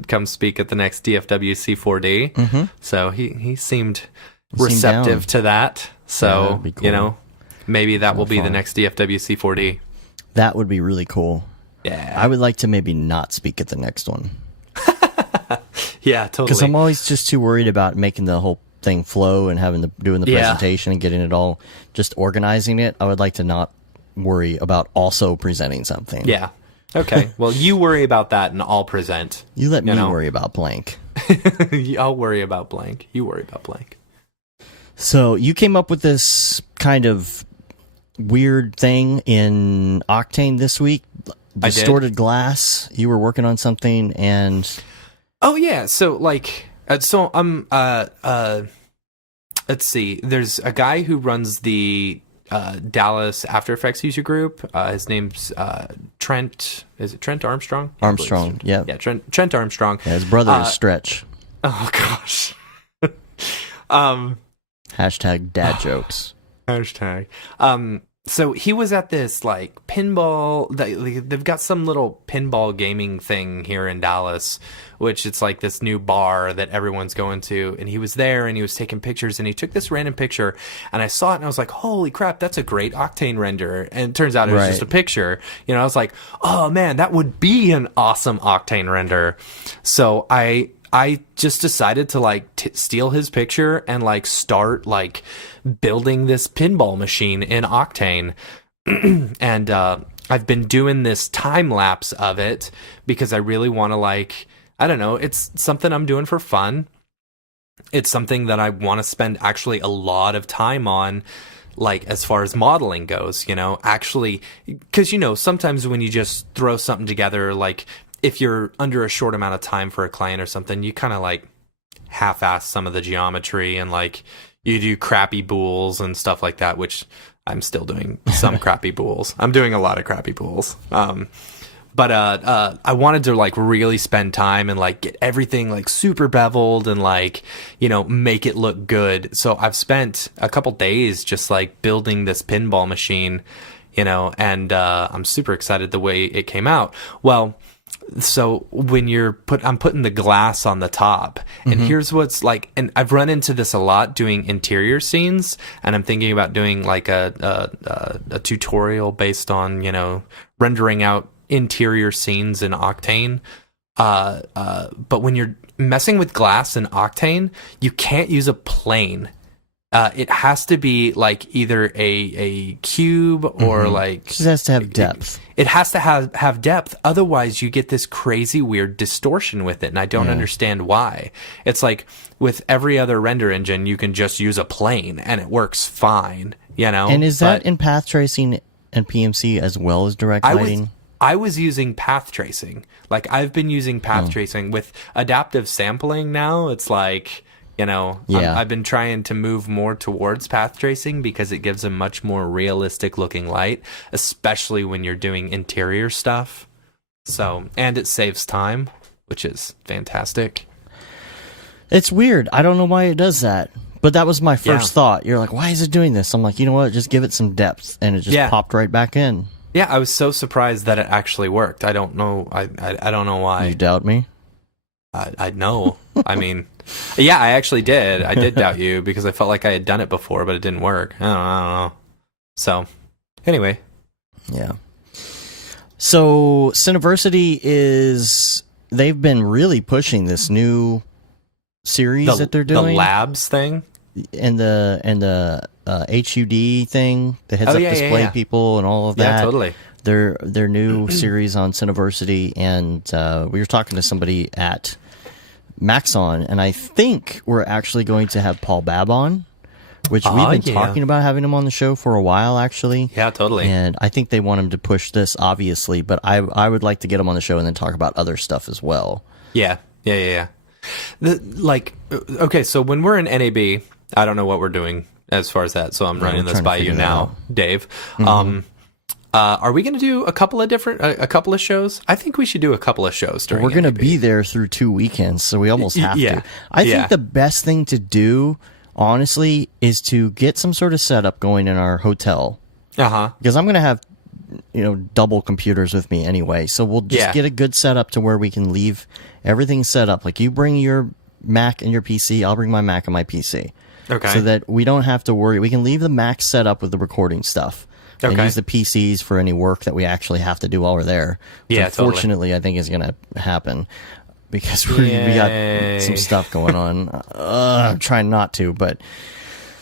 come speak at the next DFW C4D. Mm-hmm. So he seemed receptive to that. So cool. Maybe that will be the next DFW C4D. That would be really cool. Yeah, I would like to maybe not speak at the next one. Yeah, totally. Because I'm always just too worried about making the whole thing flow and doing the presentation and getting it all, just organizing it. I would like to not worry about also presenting something. Yeah. Okay. Well, you worry about that and I'll present. You let me worry about blank. I'll worry about blank. You worry about blank. So you came up with this kind of weird thing in Octane this week. Distorted glass. You were working on something and... Oh, yeah. So, let's see. There's a guy who runs the Dallas After Effects user group. His name's Trent. Is it Trent Armstrong? Armstrong, yeah. Yeah, Trent Armstrong. Yeah, his brother is Stretch. Oh, gosh. Hashtag dad jokes. Hashtag. So he was at this pinball. They've got some little pinball gaming thing here in Dallas, which it's like this new bar that everyone's going to. And he was there and he was taking pictures and he took this random picture and I saw it and I was like, holy crap, that's a great Octane render. And it turns out it was just a picture. I was like, oh man, that would be an awesome Octane render. So I just decided to steal his picture and start building this pinball machine in Octane. And I've been doing this time lapse of it because I really want to I don't know, it's something I'm doing for fun. It's something that I want to spend actually a lot of time on, as far as modeling goes, actually, because sometimes when you just throw something together, if you're under a short amount of time for a client or something, you kind of half-ass some of the geometry and you do crappy bools and stuff like that, which I'm still doing some crappy bools. I'm doing a lot of crappy bools. But I wanted to really spend time and get everything super beveled and make it look good. So I've spent a couple days just building this pinball machine, and I'm super excited the way it came out. Well, so when I'm putting the glass on the top, and here's what's and I've run into this a lot doing interior scenes, and I'm thinking about doing a tutorial based on rendering out interior scenes in Octane. But when you're messing with glass in Octane, you can't use a plane. It has to be either a cube or it just has to have depth. It has to have depth. Otherwise, you get this crazy weird distortion with it, and I don't understand why. It's with every other render engine, you can just use a plane and it works fine. And is that in path tracing and PMC as well as direct lighting? I was using path tracing. I've been using path tracing with adaptive sampling now. It's I've been trying to move more towards path tracing because it gives a much more realistic looking light, especially when you're doing interior stuff. So, and it saves time, which is fantastic. It's weird. I don't know why it does that, but that was my first thought. You're like, why is it doing this? I'm like, you know what? Just give it some depth, and it just popped right back in. Yeah, I was so surprised that it actually worked. I don't know. I don't know why. You doubt me? I know. I mean, yeah, I actually did. I did doubt you because I felt like I had done it before, but it didn't work. I don't know. So, anyway. Yeah. So, Cineversity they've been really pushing this new series that they're doing. The labs thing? And the HUD thing, the heads-up display people and all of that. Yeah, totally. Their new series on Cineversity, and we were talking to somebody at Maxon, and I think we're actually going to have Paul Babb on, which we've been talking about having him on the show for a while, actually. Yeah, totally. And I think they want him to push this, obviously, but I would like to get him on the show and then talk about other stuff as well. Yeah. Okay, so when we're in NAB, I don't know what we're doing as far as that, so I'm running this by you now, Dave. Are we going to do a couple of shows? I think we should do a couple of shows during We're going to be there through 2 weekends, so we almost have to. I think the best thing to do honestly, is to get some sort of setup going in our hotel. Because I'm going to have, double computers with me anyway. So we'll just get a good setup to where we can leave everything set up. Like you bring your Mac and your PC, I'll bring my Mac and my PC. Okay. So that we don't have to worry. We can leave the Mac set up with the recording stuff. And use the PCs for any work that we actually have to do while we're there. Which unfortunately, I think is going to happen. Because we got some stuff going on. I'm trying not to, but...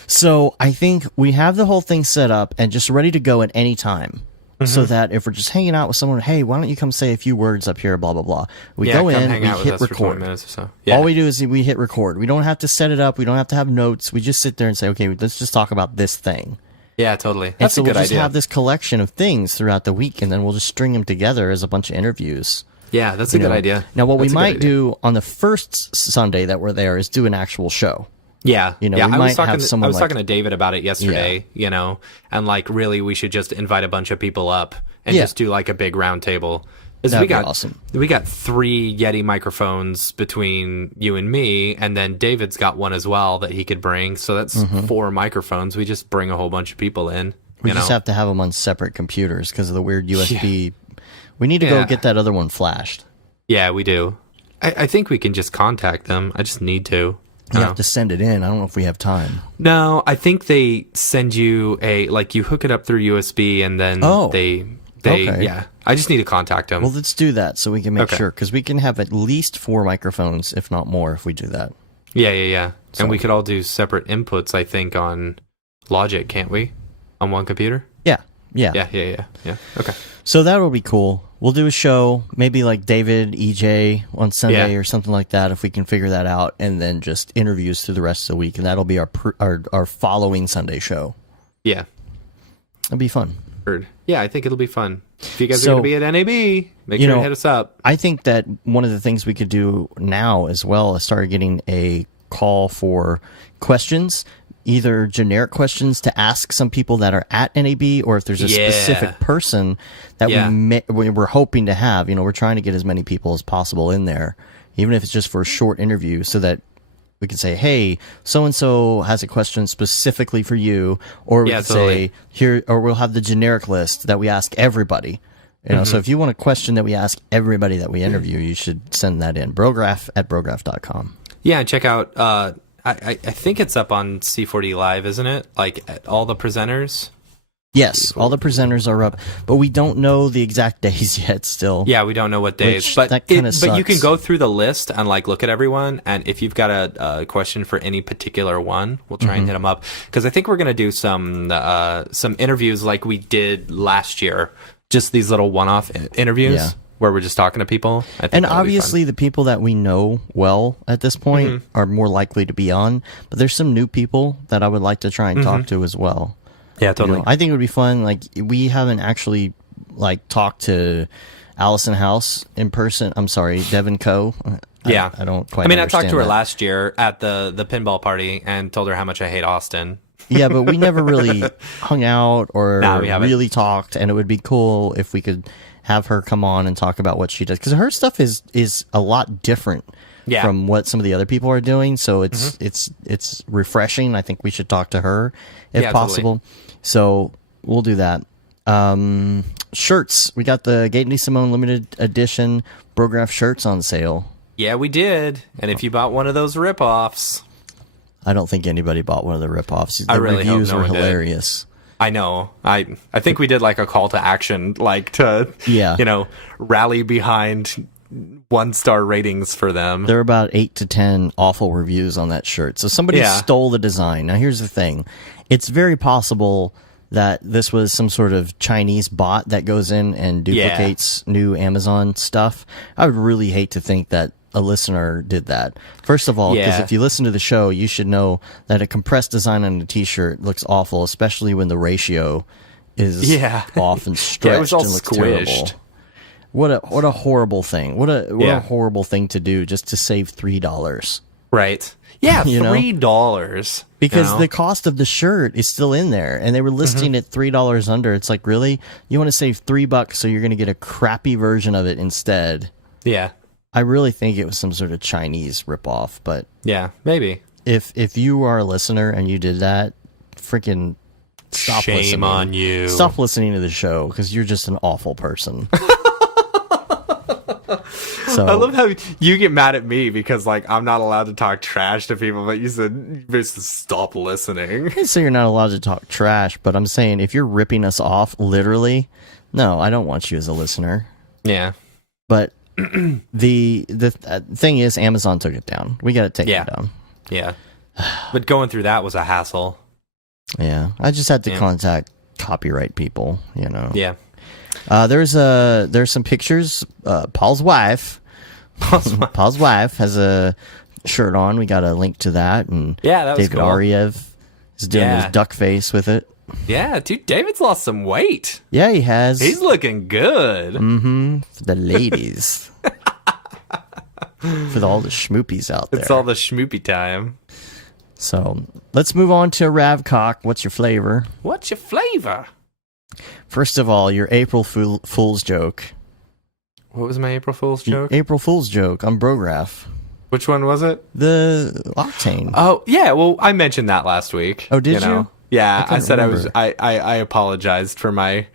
So I think we have the whole thing set up and just ready to go at any time. So that if we're just hanging out with someone, hey, why don't you come say a few words up here, blah, blah, blah. We go in, we hit record. Or so. All we do is we hit record. We don't have to set it up. We don't have to have notes. We just sit there and say, okay, let's just talk about this thing. Yeah, totally. That's a good idea. And so we'll just have this collection of things throughout the week, and then we'll just string them together as a bunch of interviews. Yeah, that's a good idea. Now, what we might do on the first Sunday that we're there is do an actual show. Yeah, we I was talking to David about it yesterday, and like really we should just invite a bunch of people up and just do like a big round table. That'd be awesome. We got 3 Yeti microphones between you and me, and then David's got one as well that he could bring. So that's 4 microphones. We just bring a whole bunch of people in. We just have to have them on separate computers because of the weird USB. Yeah. We need to go get that other one flashed. Yeah, we do. I think we can just contact them. I just need to. You have to send it in. I don't know if we have time. No, I think they send you you hook it up through USB and then yeah. I just need to contact them. Well, let's do that so we can make sure, because we can have at least 4 microphones, if not more, if we do that. Yeah. So. And we could all do separate inputs, I think, on Logic, can't we? On one computer? Yeah. Okay. So that will be cool. We'll do a show, maybe like David, EJ on Sunday or something like that, if we can figure that out, and then just interviews through the rest of the week, and that'll be our following Sunday show. Yeah. It'll be fun. Yeah, I think it'll be fun. If you guys are going to be at NAB, make sure to hit us up. I think that one of the things we could do now as well is start getting a call for questions, either generic questions to ask some people that are at NAB, or if there's a specific person that we're hoping to have. We're trying to get as many people as possible in there, even if it's just for a short interview, so that we can say, hey, so-and-so has a question specifically for you, or we can say, here, or we'll have the generic list that we ask everybody. So if you want a question that we ask everybody that we interview, you should send that in. Brograph@brograph.com. Yeah, and check out, I think it's up on C4D Live, isn't it? Like, all the presenters? Yes, all the presenters are up, but we don't know the exact days yet still. Yeah, we don't know what days. But you can go through the list and look at everyone, and if you've got a question for any particular one, we'll try and hit them up. Because I think we're going to do some interviews like we did last year, just these little one-off interviews where we're just talking to people. And obviously the people that we know well at this point are more likely to be on, but there's some new people that I would like to try and talk to as well. Yeah, totally. I think it would be fun. Like, we haven't actually talked to Allison House in person. I'm sorry, Devin Coe. I don't quite. I talked to her last year at the pinball party and told her how much I hate Austin. Yeah, but we never really hung out or really talked, and it would be cool if we could have her come on and talk about what she does, because her stuff is a lot different from what some of the other people are doing. So it's refreshing. I think we should talk to her if possible. Totally. So we'll do that. Shirts. We got the Gate and Simone limited edition Brograph shirts on sale. Yeah, we did. And if you bought one of those ripoffs, I don't think anybody bought one of the ripoffs. The really reviews hope no were one hilarious. Did. I know. I think we did a call to action, to rally behind 1-star ratings for them. There are about 8 to 10 awful reviews on that shirt. So somebody stole the design. Now here's the thing. It's very possible that this was some sort of Chinese bot that goes in and duplicates new Amazon stuff. I would really hate to think that a listener did that. First of all, because if you listen to the show, you should know that a compressed design on a t-shirt looks awful, especially when the ratio is off and stretched it was all and looks squished. Terrible. What a horrible thing. What a horrible thing to do just to save $3. Right. Yeah, $3. Because the cost of the shirt is still in there, and they were listing it $3 under. It's like, really? You want to save $3 so you're going to get a crappy version of it instead? Yeah. I really think it was some sort of Chinese ripoff, but yeah, maybe. if you are a listener and you did that, freaking stop Shame listening. on you. Stop listening to the show because you're just an awful person. So, I love how you get mad at me because like I'm not allowed to talk trash to people, but you said basically stop listening. I didn't say you're not allowed to talk trash, but I'm saying if you're ripping us off, literally, no, I don't want you as a listener. Yeah. But the thing is, Amazon took it down. We got to take it down. Yeah. But going through that was a hassle. Yeah. I just had to contact copyright people, you know. Yeah. There's some pictures. Paul's wife has a shirt on. We got a link to that, and that was David cool. Ariev is doing his duck face with it. Yeah, dude, David's lost some weight. Yeah, he has. He's looking good. Mm-hmm. For the ladies. For all the schmoopies out there. It's all the schmoopy time. So let's move on to Ravcock. What's your flavor? What's your flavor? First of all, your April Fool's joke. What was my April Fool's joke? April Fool's joke on Brograph. Which one was it? The Octane. Oh, yeah. Well, I mentioned that last week. Oh, did you? Yeah, I said remember. I apologized for my,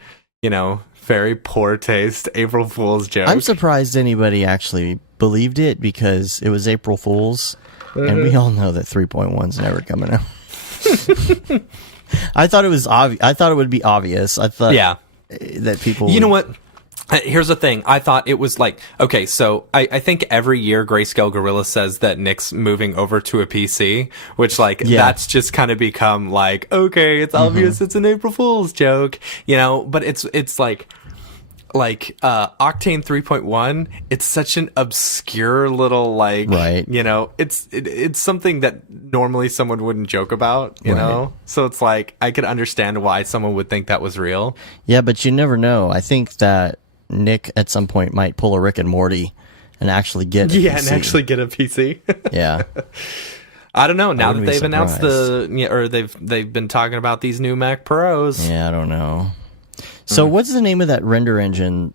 very poor taste April Fool's joke. I'm surprised anybody actually believed it because it was April Fool's, and we all know that 3.1's never coming out. I thought it was obvious. I thought it would be obvious. I thought that people. You know what? Here's the thing. I thought it was like, okay, so I think every year Grayscale Gorilla says that Nick's moving over to a PC, which that's just kind of become like, okay, it's obvious it's an April Fool's joke, but it's like Octane 3.1, it's such an obscure little right. It's something that normally someone wouldn't joke about, you know? So it's like, I could understand why someone would think that was real. Yeah, but you never know. I think that Nick at some point might pull a Rick and Morty and actually get a PC. And actually get a PC. Yeah. I don't know. Now that they've surprised. announced or they've been talking about these new Mac Pros. Yeah, I don't know. So what's the name of that render engine?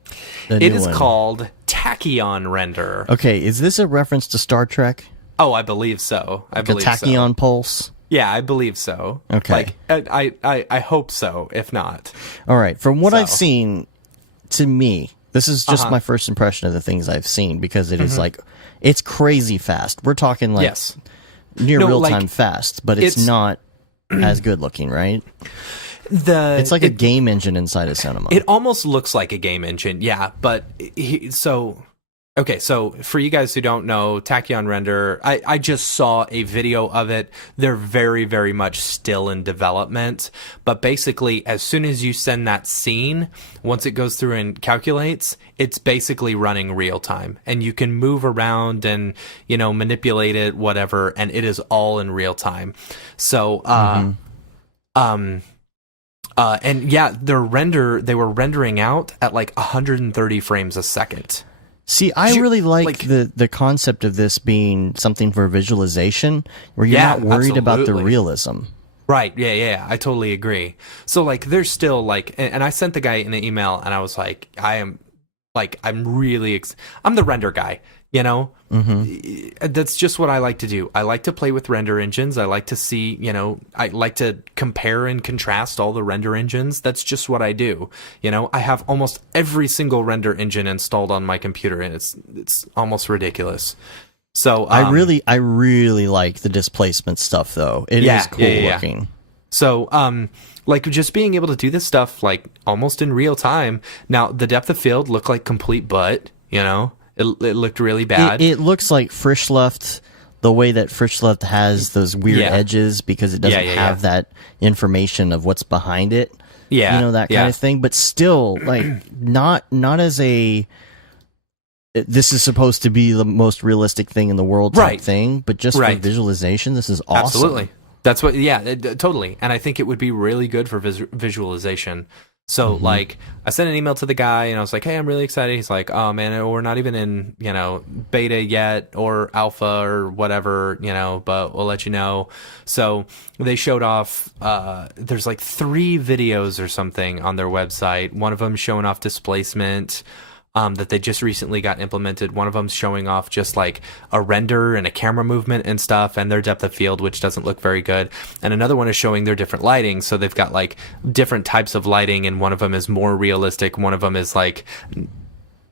It is called Tachyon Render. Okay, is this a reference to Star Trek? Oh, I believe so. I believe a tachyon pulse? Yeah, I believe so. Okay. I hope so, if not. All right. From what I've seen, to me, this is just my first impression of the things I've seen because it is it's crazy fast. We're talking near real time fast, but it's not as good looking, right? It's like a game engine inside of Cinema. It almost looks like a game engine, yeah. But so for you guys who don't know, Tachyon Render, I just saw a video of it. They're very, very much still in development. But basically, as soon as you send that scene, once it goes through and calculates, it's basically running real time. And you can move around and, manipulate it, whatever, and it is all in real time. So, and yeah, they were rendering out at 130 frames a second. See, I really like the concept of this being something for visualization where you're not worried about the realism. Right, yeah, I totally agree. So, there's still, and I sent the guy an email, and I was like, I'm the render guy, That's just what I like to do. I like to play with render engines. I like to see, I like to compare and contrast all the render engines. That's just what I do. I have almost every single render engine installed on my computer, and it's almost ridiculous. So I really like the displacement stuff, though. It is cool looking. So just being able to do this stuff almost in real time. Now the depth of field looked like complete butt. It looked really bad. It looks like Frischluft, the way that Frischluft has those weird edges because it doesn't have that information of what's behind it. Yeah, that kind of thing. But still, not as a. This is supposed to be the most realistic thing in the world type thing, but just for visualization, this is awesome. Absolutely. That's what, totally. And I think it would be really good for visualization. So, I sent an email to the guy, and I was like, hey, I'm really excited. He's like, oh, man, we're not even in, beta yet or alpha or whatever, but we'll let you know. So they showed off, there's 3 videos or something on their website. One of them showing off displacement. that they just recently got implemented. One of them's showing off just like a render and a camera movement and stuff, and their depth of field, which doesn't look very good. And another one is showing their different lighting. So they've got like different types of lighting, and one of them is more realistic. One of them is like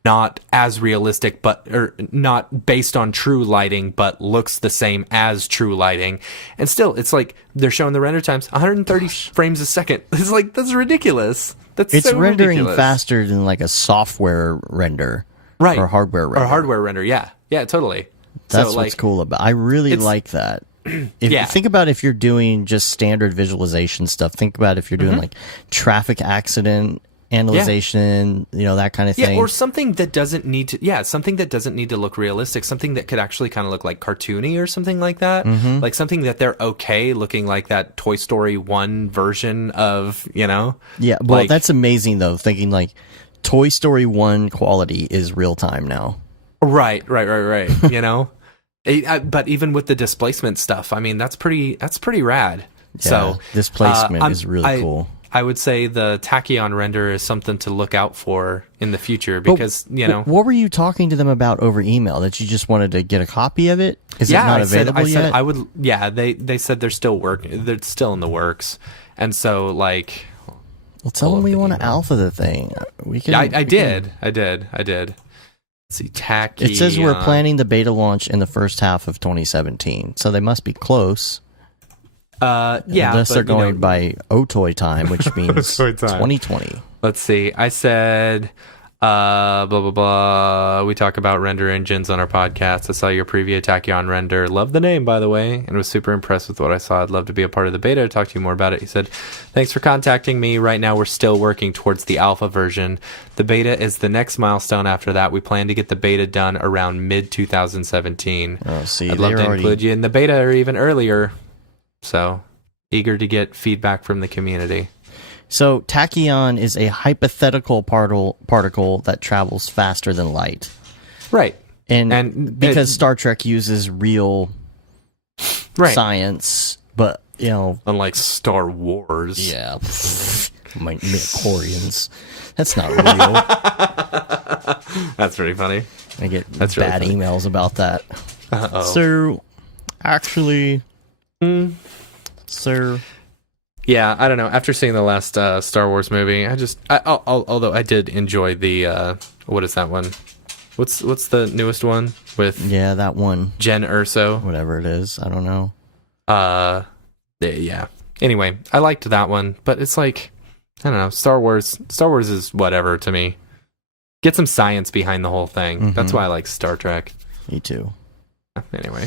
not as realistic, or not based on true lighting, but looks the same as true lighting. And still, it's like they're showing the render times 130 frames a second. It's like, that's ridiculous. It's so rendering ridiculous. faster than like a software render, right? Or hardware render. Or hardware render, yeah, totally. That's so, what's cool about. I really like that. Think about if you're doing just standard visualization stuff. Think about if you're doing like traffic accident analyzation, that kind of thing. Yeah, or something that doesn't need to look realistic, something that could actually kind of look like cartoony or something like that. Mm-hmm. Like something that they're okay looking like that Toy Story 1 version of, Yeah, well, that's amazing though, thinking like Toy Story 1 quality is real time now. Right. But even with the displacement stuff, I mean, that's pretty rad. Yeah, so displacement is really cool. I would say the tachyon render is something to look out for in the future because, What were you talking to them about over email? That you just wanted to get a copy of it? Is it not available yet? I would. Yeah, they said they're still working. They're still in the works, and so like. Well, tell them we want to alpha the thing. We can. I did. Let's see, tachyon. It says we're planning the beta launch in the first half of 2017, so they must be close. Unless they're going by Otoy time, which means 2020. Let's see. I said, blah, blah, blah. We talk about render engines on our podcast. I saw your preview Tachyon render. Love the name, by the way, and was super impressed with what I saw. I'd love to be a part of the beta. Talk to you more about it. He said, thanks for contacting me. Right now, we're still working towards the alpha version. The beta is the next milestone after that. We plan to get the beta done around mid-2017. Oh, see, I'd love to include you in the beta or even earlier. So, eager to get feedback from the community. So, tachyon is a hypothetical particle that travels faster than light. Right. And because Star Trek uses real science, but, unlike Star Wars. Yeah. My midichlorians. That's not real. That's pretty funny. I get bad emails about that. Uh-oh. So, actually... Sir. Yeah, I don't know. After seeing the last Star Wars movie, although I did enjoy the what is that one? What's the newest one with? Yeah, that one. Jen Erso. Whatever it is, I don't know. Yeah. Anyway, I liked that one, but it's like I don't know. Star Wars is whatever to me. Get some science behind the whole thing. Mm-hmm. That's why I like Star Trek. Me too. Anyway.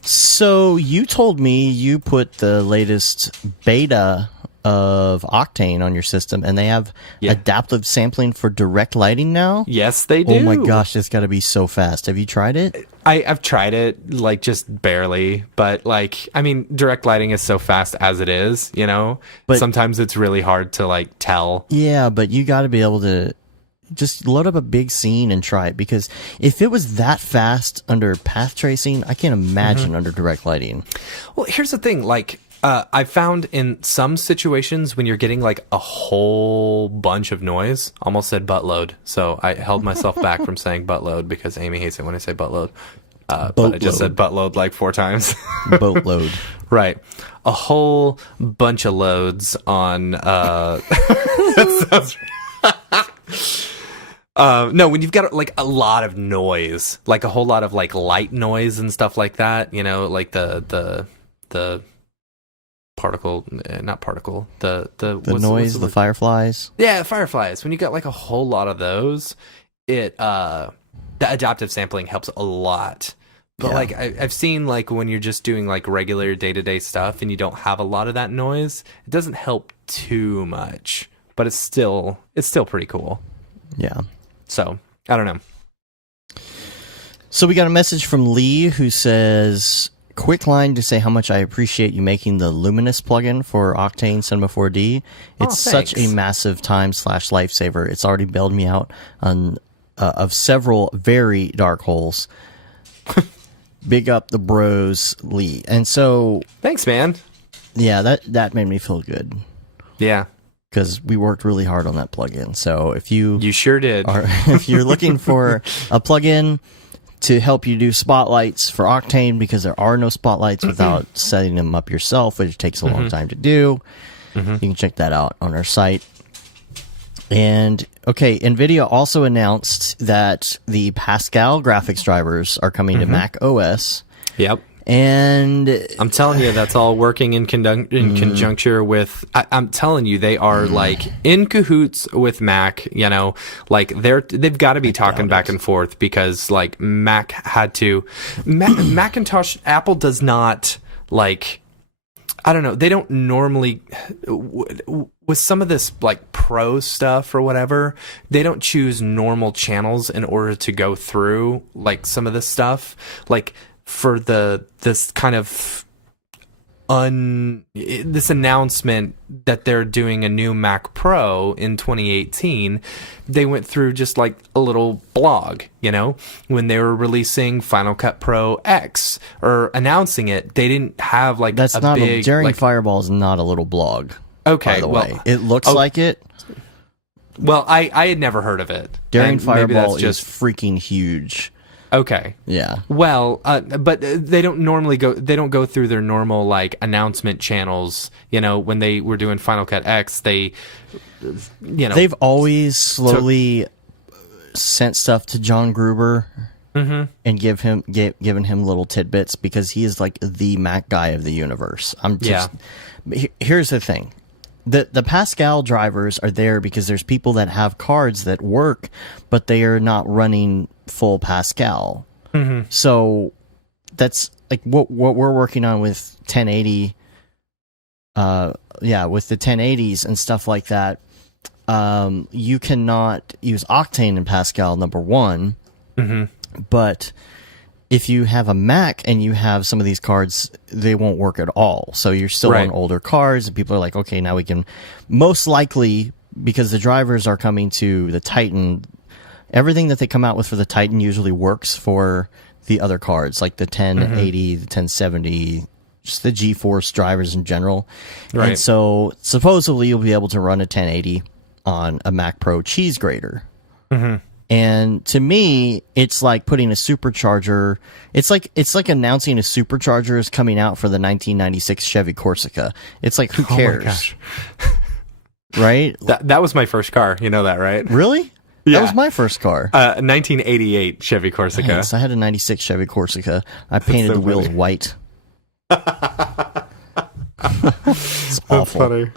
So you told me you put the latest beta of Octane on your system, and they have adaptive sampling for direct lighting now? Yes, they do. Oh my gosh, it's got to be so fast. Have you tried it? I've tried it, like, just barely, but, like, I mean, direct lighting is so fast as it is, But sometimes it's really hard to, like, tell. Yeah, but you got to be able to just load up a big scene and try it, because if it was that fast under path tracing, I can't imagine under direct lighting. Well, here's the thing, like, I found in some situations when you're getting like a whole bunch of noise, almost said buttload, so I held myself back from saying buttload because Amy hates it when I say buttload. But I just said buttload like 4 times. Boatload. Right. A whole bunch of loads on... that sounds... No, when you've got like a lot of noise, like a whole lot of like light noise and stuff like that, like the particle, not particle, the noise, the fireflies. Yeah, fireflies. When you got like a whole lot of those, the adaptive sampling helps a lot. But like I've seen like when you're just doing like regular day-to-day stuff and you don't have a lot of that noise, it doesn't help too much, but it's still pretty cool. Yeah. So, I don't know. So we got a message from Lee who says, quick line to say how much I appreciate you making the Luminous plugin for Octane Cinema 4D. It's such a massive time/lifesaver. It's already bailed me out on of several very dark holes. Big up the bros, Lee. And so... Thanks, man. Yeah, that made me feel good. Yeah. because we worked really hard on that plugin. So if you sure did, if you're looking for a plugin to help you do spotlights for Octane, because there are no spotlights without setting them up yourself, which takes a long time to do, you can check that out on our site. And okay, NVIDIA also announced that the Pascal graphics drivers are coming to Mac OS. Yep. And I'm telling you, that's all working in conjuncture with. I'm telling you, they are like in cahoots with Mac. You know, like they've got to be talking back and forth, because like Mac had to. Macintosh, Apple does not like. I don't know. They don't normally with some of this like pro stuff or whatever. They don't choose normal channels in order to go through like some of this stuff. Like for this kind of this announcement that they're doing a new Mac Pro in 2018, they went through just like a little blog, you know, when they were releasing Final Cut Pro X or announcing it. They didn't have like that's a not big, Daring like, Fireball is not a little blog. Okay, by the well, way, it looks like it. Well, I had never heard of it. Daring Fireball is freaking huge. Okay. Yeah. Well, but they don't normally go. They don't go through their normal like announcement channels. You know, when they were doing Final Cut X, they, you know, they've always slowly sent stuff to John Gruber and given him little tidbits, because he is like the Mac guy of the universe. Here's the thing. The Pascal drivers are there because there's people that have cards that work, but they are not running full Pascal. So that's like what we're working on with 1080. With the 1080s and stuff like that. You cannot use Octane in Pascal, number one. But if you have a Mac and you have some of these cards, they won't work at all. So you're still on older cards, and people are like, okay, now we can, most likely, because the drivers are coming to the Titan, everything that they come out with for the Titan usually works for the other cards, like the 1080, the 1070, just the GeForce drivers in general. Right. And so supposedly you'll be able to run a 1080 on a Mac Pro cheese grater. And to me, it's like putting a supercharger. It's like announcing a supercharger is coming out for the 1996 Chevy Corsica. It's like, who cares? Oh my gosh. Right? That was my first car. You know that, right? Really? Yeah. That was my first car. 1988 Chevy Corsica. Yes, I had a 96 Chevy Corsica. I painted the wheels white. It's awful. That's funny.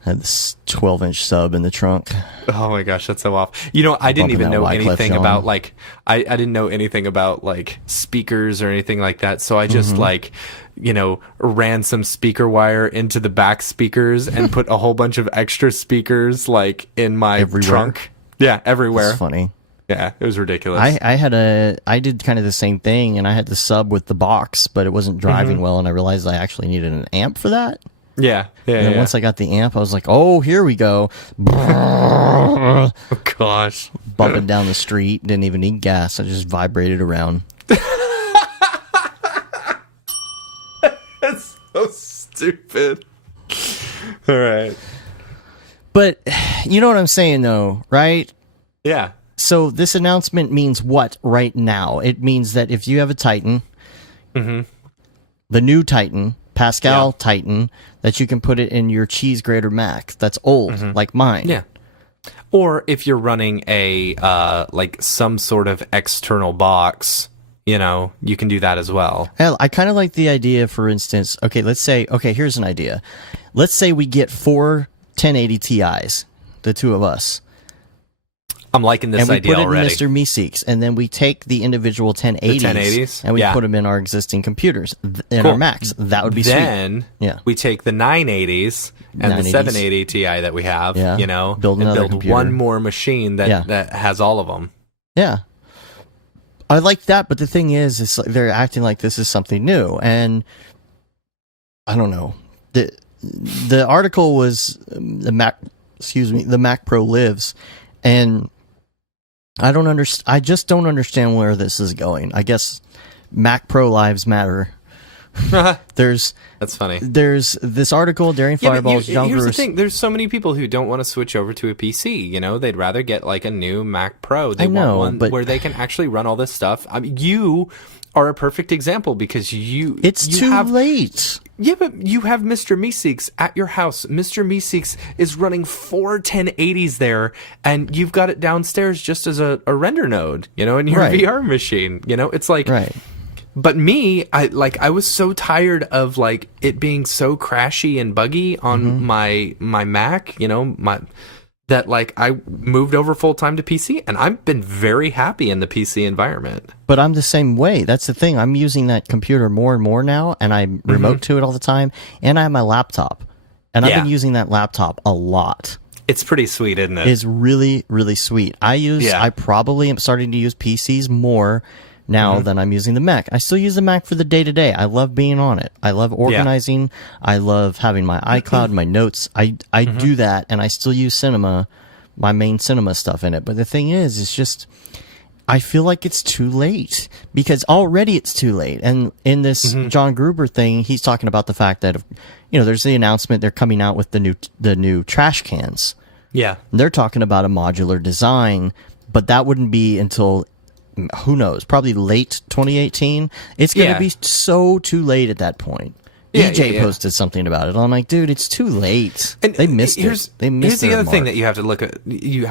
Had this 12-inch sub in the trunk. Oh my gosh, that's so off. You know, I didn't even know anything about like I didn't know anything about like speakers or anything like that. So I just like, you know, ran some speaker wire into the back speakers and put a whole bunch of extra speakers like in my trunk. Yeah, everywhere. That's funny. Yeah, it was ridiculous. I did kind of the same thing, and I had the sub with the box, but it wasn't driving well, and I realized I actually needed an amp for that. Yeah. And then once I got the amp, I was like, oh, here we go. Oh, gosh. Bumping down the street. Didn't even need gas. I just vibrated around. That's so stupid. All right. But you know what I'm saying, though, right? Yeah. So this announcement means what right now? It means that if you have a Titan, the new Titan, Pascal Titan, that you can put it in your cheese grater Mac that's old, like mine. Yeah. Or if you're running a like some sort of external box, you know, you can do that as well. Hell, I kind of like the idea, for instance, here's an idea. Let's say we get 4 1080 Ti's, the two of us. I'm liking this idea already. And we put it in Mr. Meeseeks, and then we take the individual 1080s, and we put them in our existing computers, in our Macs. That would be sweet. Then we take the 980s and the 780 Ti that we have, you know, build one more machine that has all of them. Yeah. I like that, but the thing is, it's like they're acting like this is something new, and I don't know. The article was the Mac Pro Lives, and I just don't understand where this is going. I guess Mac Pro lives matter. There's That's funny. There's this article, Daring Fireballs. Here's the thing: there's so many people who don't want to switch over to a PC. You know, they'd rather get like a new Mac Pro. They want one where they can actually run all this stuff. I mean, you are a perfect example because it's too late. Yeah, but you have Mr. Meeseeks at your house. Mr. Meeseeks is running 4 1080s there, and you've got it downstairs just as a render node, you know, in your VR machine. You know, it's like... Right. But me, I was so tired of like it being so crashy and buggy on my Mac, you know, that like I moved over full time to PC, and I've been very happy in the PC environment. But I'm the same way. That's the thing. I'm using that computer more and more now, and I remote to it all the time, and I have my laptop, and I've been using that laptop a lot. It's pretty sweet, isn't it? It's really, really sweet. I probably am starting to use PCs more now than I'm using the Mac. I still use the Mac for the day-to-day. I love being on it. I love organizing. I love having my iCloud, my notes. I do that, and I still use Cinema, my main Cinema stuff in it. But the thing is, it's just, I feel like it's too late, because already it's too late. And in this John Gruber thing, he's talking about the fact that, you know, there's the announcement they're coming out with the new trash cans. Yeah. They're talking about a modular design, but that wouldn't be until, who knows, probably late 2018. It's going to be so too late at that point. EJ posted something about it. I'm like, dude, it's too late. And they missed it. They missed it. Here's the other thing that you have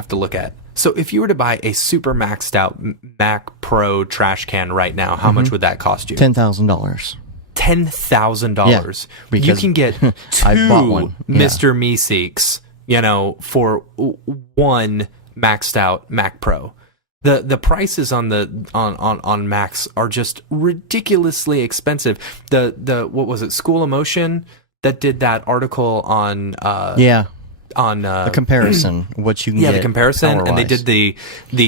to look at. So if you were to buy a super maxed out Mac Pro trash can right now, how much would that cost you? $10,000. $10,000. Yeah, you can get two Mr. Meeseeks, you know, for one maxed out Mac Pro. The prices on Macs are just ridiculously expensive. The what was it, School of Motion, that did that article on the comparison, what you can get, the comparison, power-wise. And they did the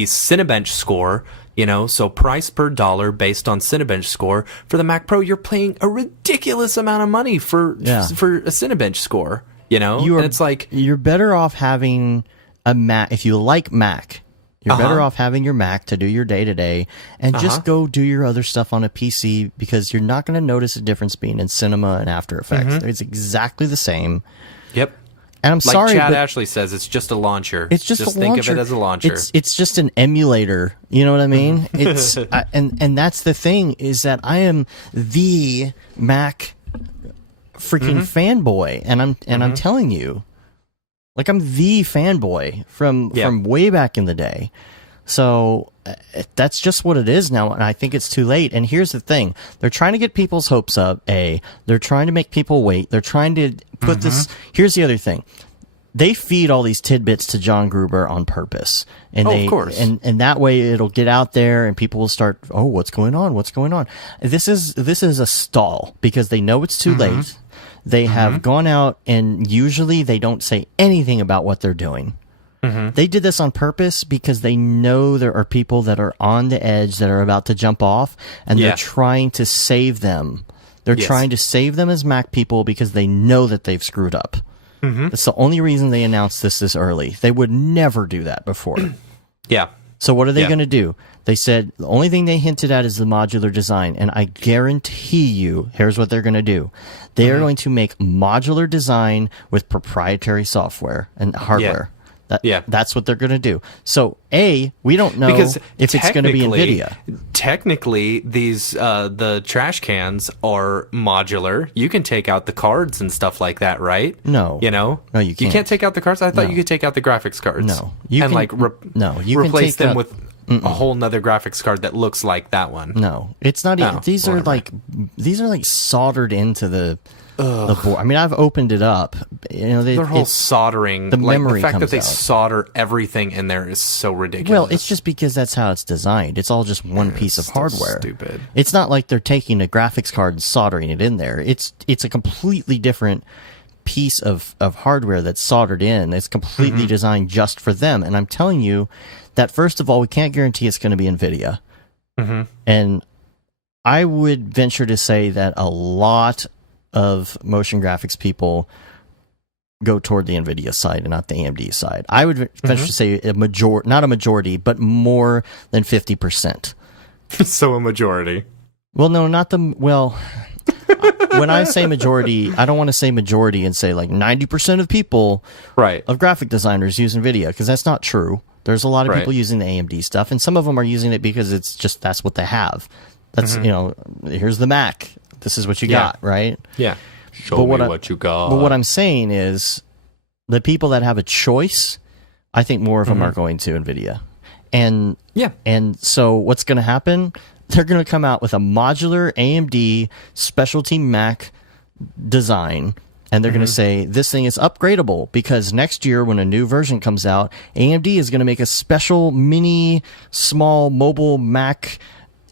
Cinebench score, you know, so price per dollar based on Cinebench score. For the Mac Pro, you're paying a ridiculous amount of money for a Cinebench score, you know, and it's like, you're better off having a Mac if you like Mac. You're better off having your Mac to do your day-to-day and just go do your other stuff on a PC, because you're not going to notice a difference being in Cinema and After Effects. It's exactly the same. Yep. And I'm sorry, Chad Ashley says, it's just a launcher. It's just a launcher. Think of it as a launcher. It's just an emulator. You know what I mean? It's and that's the thing, is that I am the Mac freaking fanboy, and I'm telling you. Like, I'm the fanboy from way back in the day. So that's just what it is now, and I think it's too late. And here's the thing. They're trying to get people's hopes up, They're trying to make people wait. They're trying to put this... Here's the other thing. They feed all these tidbits to John Gruber on purpose. And of course. And that way it'll get out there, and people will start, oh, what's going on? What's going on? This is a stall, because they know it's too late. They have gone out, and usually they don't say anything about what they're doing. They did this on purpose because they know there are people that are on the edge that are about to jump off, and they're trying to save them. They're trying to save them as Mac people because they know that they've screwed up. That's the only reason they announced this early. They would never do that before. So what are they going to do? They said the only thing they hinted at is the modular design, and I guarantee you, here's what they're going to do. They are going to make modular design with proprietary software and hardware. That's what they're going to do. So, we don't know if it's going to be NVIDIA. Technically, these the trash cans are modular. You can take out the cards and stuff like that, right? No. You know? No, you can't. You can't take out the cards? I thought you could take out the graphics cards. No. You can replace them with a whole nother graphics card that looks like that one. No. It's not even... These are like soldered into the board. I mean, I've opened it up. You know, their whole soldering, the memory, the fact that they out. Solder everything in there is so ridiculous. Well, it's just because that's how it's designed. It's all just one piece of hardware. Stupid. It's not like they're taking a graphics card and soldering it in there. It's a completely different piece of hardware that's soldered in. It's completely designed just for them. And I'm telling you that, first of all, we can't guarantee it's going to be NVIDIA. And I would venture to say that a lot of motion graphics people go toward the NVIDIA side and not the AMD side. I would venture to say not a majority, but more than 50%. So a majority. Well, no, not the... Well... when I say majority, I don't want to say majority and say like 90% of people, right, of graphic designers use NVIDIA, because that's not true. There's a lot of people using the AMD stuff, and some of them are using it because it's just that's what they have. That's here's the Mac. This is what you got, right? Yeah. Show me what you got. But what I'm saying is, the people that have a choice, I think more of them are going to NVIDIA. And so what's going to happen? They're going to come out with a modular AMD specialty Mac design, and they're going to say this thing is upgradable because next year when a new version comes out, AMD is going to make a special mini small mobile Mac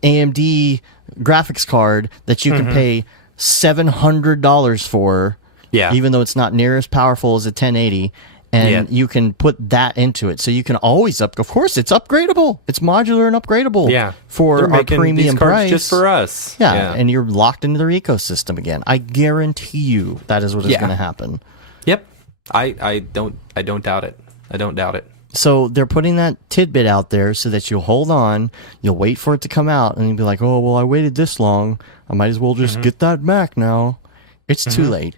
AMD graphics card that you can pay $700 for, even though it's not near as powerful as a 1080. And you can put that into it. So you can always of course, it's upgradable. It's modular and upgradable for our premium price. Just for us. Yeah, and you're locked into their ecosystem again. I guarantee you that is what is going to happen. Yep. I don't doubt it. I don't doubt it. So they're putting that tidbit out there so that you'll hold on, you'll wait for it to come out, and you'll be like, oh, well, I waited this long. I might as well just get that Mac now. It's too late.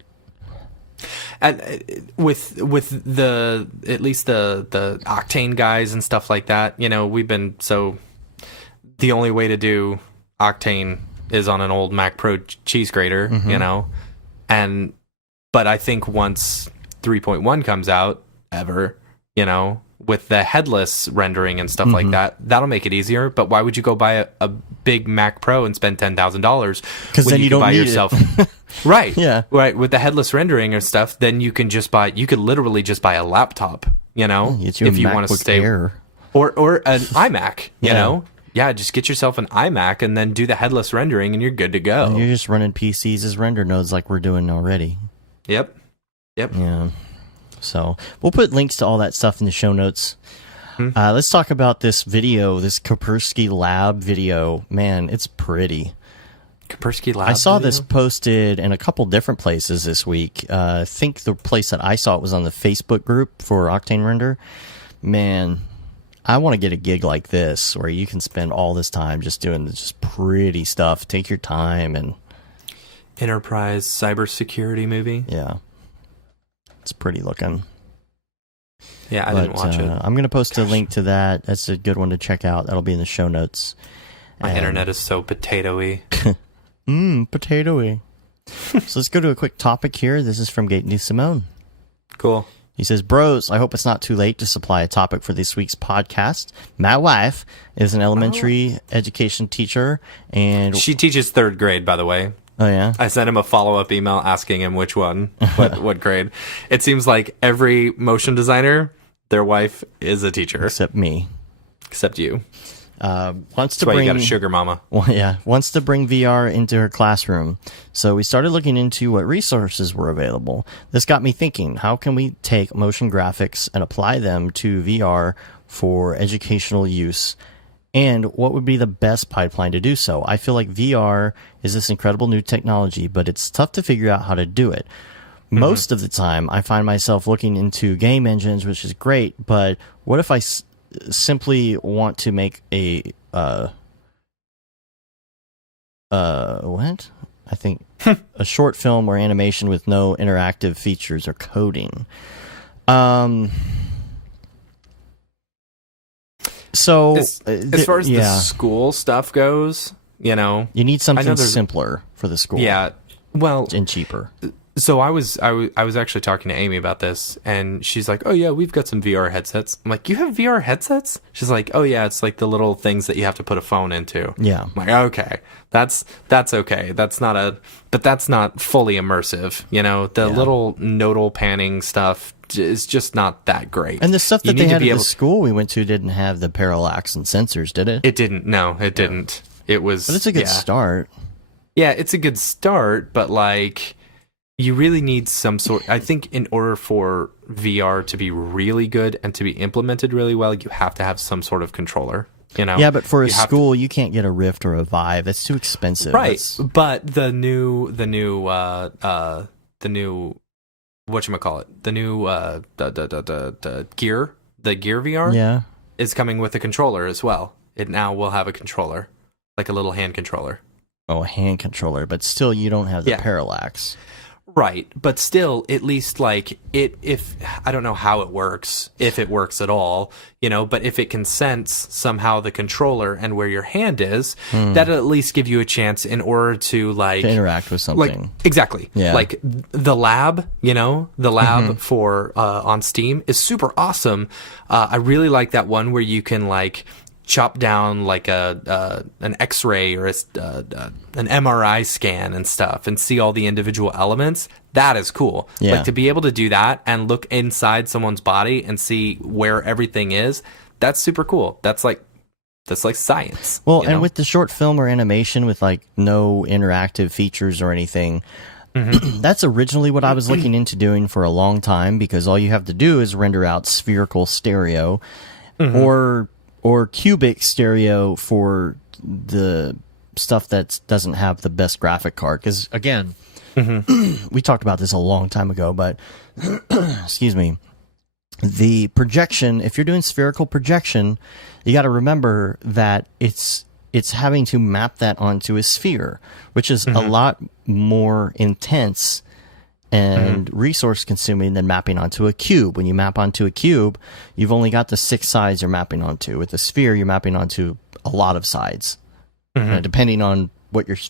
And with the at least the Octane guys and stuff like that, we've been the only way to do Octane is on an old Mac Pro cheese grater, but I think once 3.1 comes out with the headless rendering and stuff like that, that'll make it easier. But why would you go buy a big Mac Pro and spend $10,000? Because then you don't buy yourself. Right. Yeah. Right. With the headless rendering or stuff, then you can just buy. You could literally just buy a laptop. If you want to stay, Air. or an iMac. Just get yourself an iMac and then do the headless rendering, and you're good to go. And you're just running PCs as render nodes like we're doing already. Yep. Yeah. So we'll put links to all that stuff in the show notes. Let's talk about this video, this Kaspersky Lab video. Man, it's pretty. Kaspersky Lab I saw video? this posted in a couple different places this week. I think the place that I saw it was on the Facebook group for Octane Render. Man, I want to get a gig like this where you can spend all this time just doing just pretty stuff. Take your time and enterprise cybersecurity movie. Yeah. It's pretty looking. Yeah, I didn't watch it. I'm going to post a link to that. That's a good one to check out. That'll be in the show notes. My internet is so potatoey. Potatoey. So let's go to a quick topic here. This is from Gate New Simone. Cool. He says, bros, I hope it's not too late to supply a topic for this week's podcast. My wife is an elementary education teacher, and she teaches 3rd grade, by the way. Oh, yeah? I sent him a follow-up email asking him which one, what grade. It seems like every motion designer, their wife is a teacher. Except me. Except you. Wants to That's why bring, you got a sugar mama. Well, yeah, wants to bring VR into her classroom. So we started looking into what resources were available. This got me thinking, how can we take motion graphics and apply them to VR for educational use? And what would be the best pipeline to do so? I feel like VR is this incredible new technology, but it's tough to figure out how to do it. Most of the time, I find myself looking into game engines, which is great, but what if I simply want to make a what? I think a short film or animation with no interactive features or coding. So as far as the school stuff goes, you need something simpler for the school. Yeah, well, and cheaper. So I was actually talking to Amy about this, and she's like, "Oh yeah, we've got some VR headsets." I'm like, "You have VR headsets?" She's like, "Oh yeah, it's like the little things that you have to put a phone into." Yeah. I'm like, "Okay, that's okay. That's not fully immersive. The little nodal panning stuff is just not that great." And the stuff that they had at the school we went to didn't have the parallax and sensors, did it? It didn't. No, it didn't. It was. But it's a good start. Yeah, it's a good start, but like, you really need some sort. I think in order for VR to be really good and to be implemented really well, you have to have some sort of controller. Yeah, but for a school, you can't get a Rift or a Vive. That's too expensive. Right. But the new whatchamacallit? The new the Gear VR is coming with a controller as well. It now will have a controller, like a little hand controller. a hand controller, but still you don't have the parallax. Right, but still, at least like if I don't know how it works, if it works at all, but if it can sense somehow the controller and where your hand is, that'll at least give you a chance in order to to interact with something. Like, exactly. Yeah. Like the lab, the lab for on Steam is super awesome. I really like that one where you can chop down like an X-ray or an MRI scan and stuff and see all the individual elements. That is cool. Yeah. Like to be able to do that and look inside someone's body and see where everything is. That's super cool. That's like science. Well, and with the short film or animation with no interactive features or anything, that's originally what I was looking into doing for a long time, because all you have to do is render out spherical stereo or cubic stereo for the stuff that doesn't have the best graphic card. Because, again, we talked about this a long time ago, but, excuse me, the projection, if you're doing spherical projection, you got to remember that it's having to map that onto a sphere, which is a lot more intense and resource consuming than mapping onto a cube. When you map onto a cube, you've only got the 6 sides you're mapping onto. With a sphere, you're mapping onto a lot of sides, depending on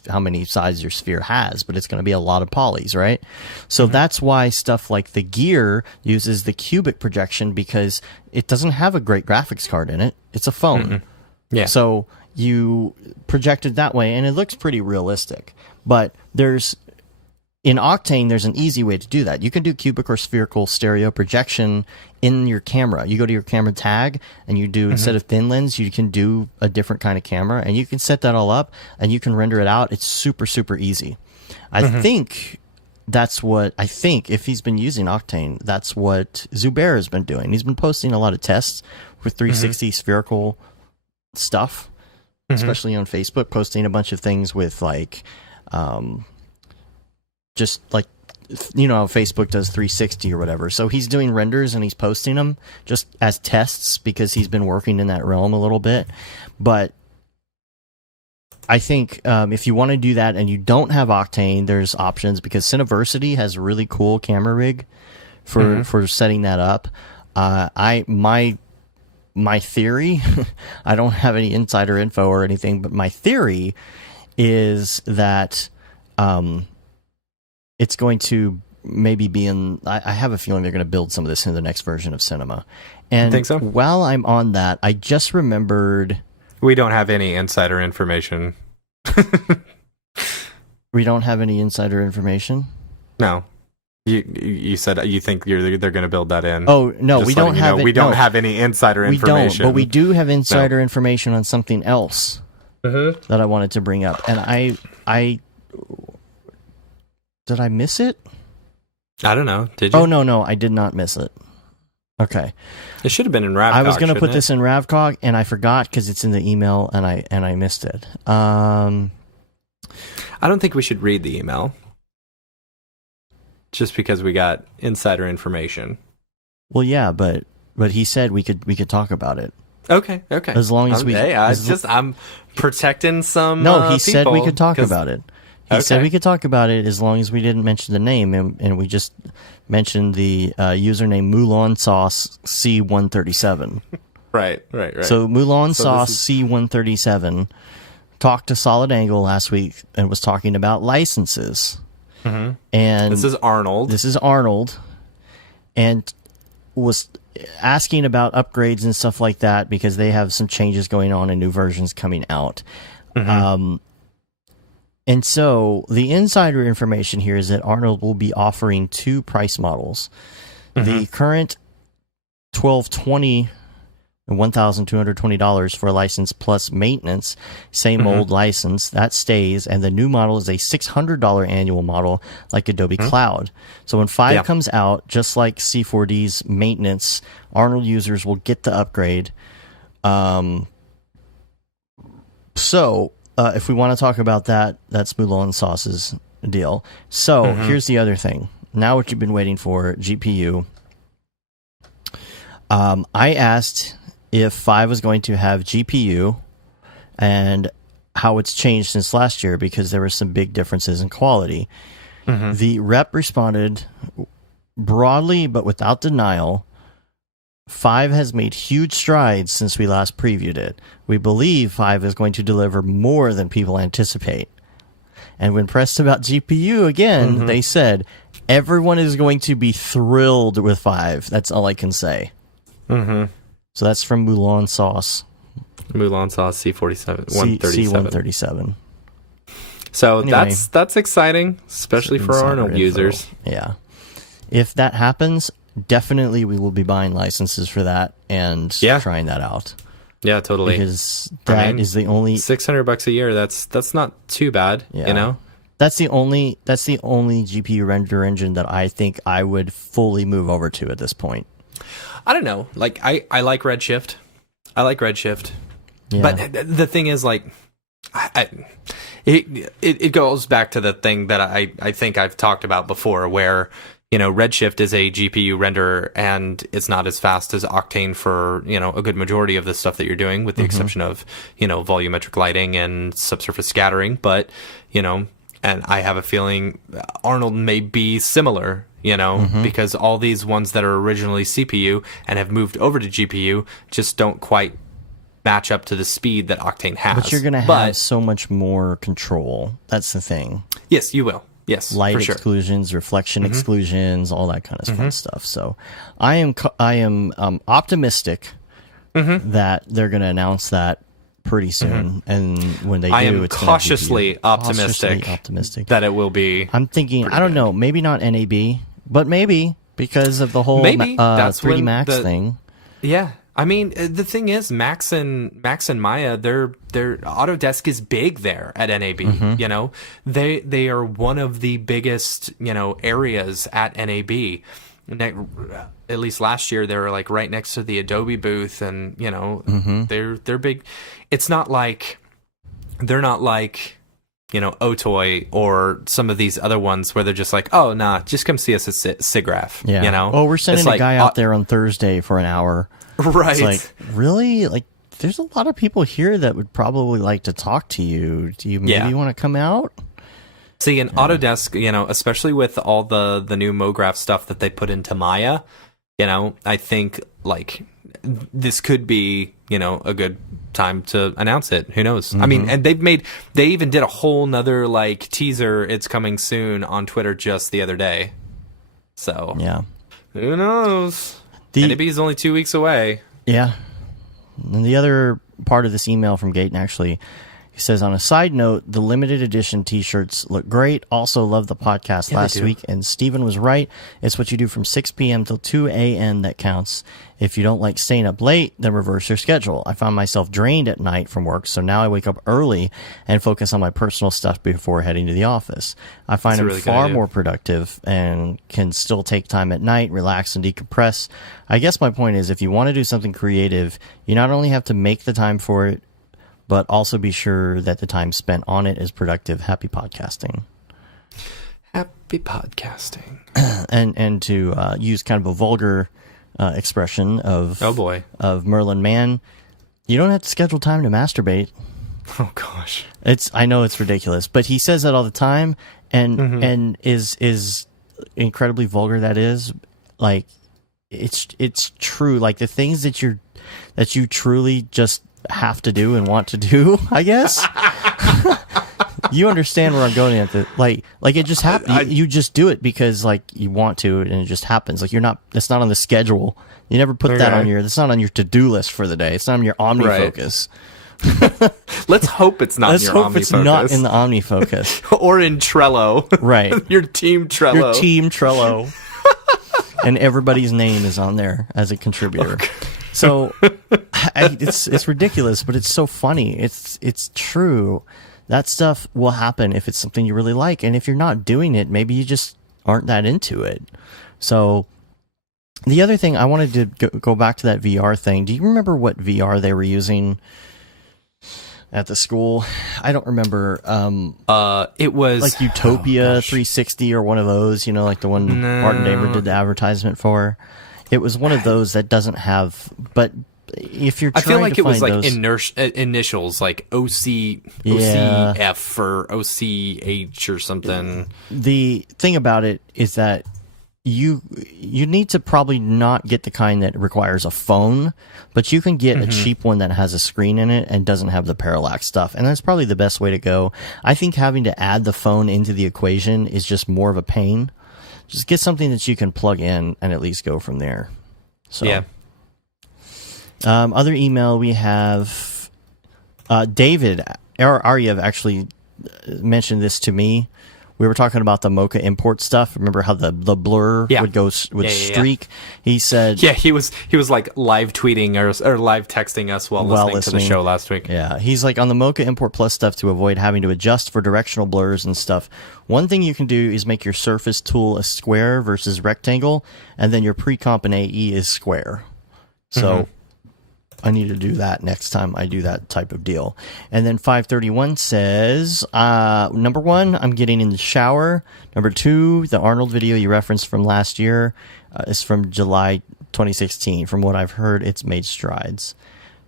how many sides your sphere has, but it's going to be a lot of polys, right? So that's why stuff like the Gear uses the cubic projection, because it doesn't have a great graphics card in it. It's a phone. Yeah. So you project it that way, and it looks pretty realistic. But in Octane, there's an easy way to do that. You can do cubic or spherical stereo projection in your camera. You go to your camera tag, and you do, instead of thin lens, you can do a different kind of camera, and you can set that all up, and you can render it out. It's super, super easy. I think if he's been using Octane, that's what Zubair has been doing. He's been posting a lot of tests with 360 spherical stuff, especially on Facebook, posting a bunch of things with just how Facebook does 360 or whatever. So he's doing renders and he's posting them just as tests, because he's been working in that realm a little bit. But I think if you want to do that and you don't have Octane, there's options, because Cineversity has a really cool camera rig for setting that up. My theory, I don't have any insider info or anything, but my theory is that it's going to maybe be in... I have a feeling they're going to build some of this in the next version of Cinema. And think so? While I'm on that, I just remembered... We don't have any insider information. We don't have any insider information? No. You said you think they're going to build that in. Oh, no, we don't have... We don't have any insider information. We don't, but we do have insider information on something else that I wanted to bring up. And I did I miss it? I don't know. Did you? Oh, no, I did not miss it. Okay. It should have been in Ravcog. I was going to put this in Ravcog, and I forgot because it's in the email, and I missed it. I don't think we should read the email, just because we got insider information. Well, yeah, but he said we could talk about it. Okay. As long as I'm protecting some. No, he said we people, could talk about it. He said we could talk about it as long as we didn't mention the name, and we just mentioned the username Moulin Sauce C137. Right. So Moulin Sauce C137 talked to Solid Angle last week and was talking about licenses. And this is Arnold, and was asking about upgrades and stuff like that, because they have some changes going on and new versions coming out. And so the insider information here is that Arnold will be offering 2 price models. The current $1,220 and $1,220 for a license plus maintenance, same old license, that stays. And the new model is a $600 annual model like Adobe Cloud. So when 5 comes out, just like C4D's maintenance, Arnold users will get the upgrade. If we want to talk about that, that's Moulin Sauce's deal. So here's the other thing. Now what you've been waiting for, GPU. I asked if 5 was going to have GPU and how it's changed since last year because there were some big differences in quality. The rep responded broadly but without denial. 5 has made huge strides since we last previewed it. We believe 5 is going to deliver more than people anticipate. And when pressed about GPU again, they said, everyone is going to be thrilled with 5. That's all I can say. So that's from Mulan Sauce. Mulan Sauce C47, 137. So anyway, that's exciting, especially for Arnold users. Yeah. If that happens, definitely we will be buying licenses for that and trying that out. Yeah, totally. Because that is the only $600 a year. That's not too bad. You know, that's the only GPU render engine that I think I would fully move over to at this point. I don't know. Like I like Redshift. Yeah. But the thing is, like, it goes back to the thing that I think I've talked about before, where Redshift is a GPU renderer, and it's not as fast as Octane for, a good majority of the stuff that you're doing, with the exception of, volumetric lighting and subsurface scattering. But, and I have a feeling Arnold may be similar, because all these ones that are originally CPU and have moved over to GPU just don't quite match up to the speed that Octane has. But you're going to have so much more control. That's the thing. Yes, you will. Yes, light for sure. exclusions, reflection exclusions, all that kind of fun stuff. So, I am optimistic that they're going to announce that pretty soon, and when they do, I am it's cautiously optimistic that it will be. I'm thinking, I don't know, maybe not NAB, but maybe because of the whole that's 3D Max thing. Yeah. I mean, the thing is, Max and Maya, their Autodesk is big there at NAB. They are one of the biggest areas at NAB. At least last year, they were like right next to the Adobe booth, and they're big. It's not like they're not like Otoy or some of these other ones where they're just like, oh nah, just come see us at SIGGRAPH. Yeah. Oh, we're sending a guy out there on Thursday for an hour. Right. It's like, really? Like, there's a lot of people here that would probably like to talk to you. Do you maybe want to come out? See, in Autodesk, especially with all the new MoGraph stuff that they put into Maya, I think, like, this could be, a good time to announce it. Who knows? I mean, and they even did a whole nother, like, teaser, it's coming soon, on Twitter just the other day. So, yeah. Who knows? NAB is only 2 weeks away. Yeah. And the other part of this email from Gaten, actually, he says, on a side note, the limited edition t-shirts look great. Also love the podcast last week. And Steven was right. It's what you do from 6 p.m. till 2 a.m. that counts. If you don't like staying up late, then reverse your schedule. I found myself drained at night from work, so now I wake up early and focus on my personal stuff before heading to the office. I find it far more productive and can still take time at night, relax, and decompress. I guess my point is, if you want to do something creative, you not only have to make the time for it, but also be sure that the time spent on it is productive. Happy podcasting. Happy podcasting. and to use kind of a vulgar expression of of Merlin Mann, you don't have to schedule time to masturbate. Oh gosh, I know it's ridiculous, but he says that all the time, and is incredibly vulgar. That is, like, it's true. Like, the things that you truly just have to do and want to do, I guess. You understand where I'm going at the like it just happens. You just do it because, like, you want to, and it just happens. Like, it's not on the schedule. You never put that on that's not on your to-do list for the day. It's not on your OmniFocus. Let's hope it's not. Let's hope it's not in the OmniFocus or in Trello. Right, your team Trello. And everybody's name is on there as a contributor. Okay. So it's ridiculous, but it's so funny. It's true. That stuff will happen if it's something you really like, and if you're not doing it, maybe you just aren't that into it. So the other thing, I wanted to go back to that VR thing. Do you remember what VR they were using at the school? I don't remember. It was like Utopia 360 or one of those, like the one Martin Damer did the advertisement for. It was one of those that doesn't have, but if you're I trying feel like to it was find like those... initials, like OCF or OCH or something. The thing about it is that you need to probably not get the kind that requires a phone, but you can get a cheap one that has a screen in it and doesn't have the parallax stuff, and that's probably the best way to go. I think having to add the phone into the equation is just more of a pain. Just get something that you can plug in and at least go from there. So yeah. Other email we have, David Aryev actually mentioned this to me. We were talking about the Mocha import stuff. Remember how the blur would streak? He said, he was like live tweeting or live texting us while listening to the show last week. Yeah, he's like, on the Mocha import plus stuff, to avoid having to adjust for directional blurs and stuff, one thing you can do is make your surface tool a square versus rectangle, and then your pre-comp in AE is square. So I need to do that next time I do that type of deal. And then 531 says, number one, I'm getting in the shower. Number two, the Arnold video you referenced from last year is from July 2016. From what I've heard, it's made strides.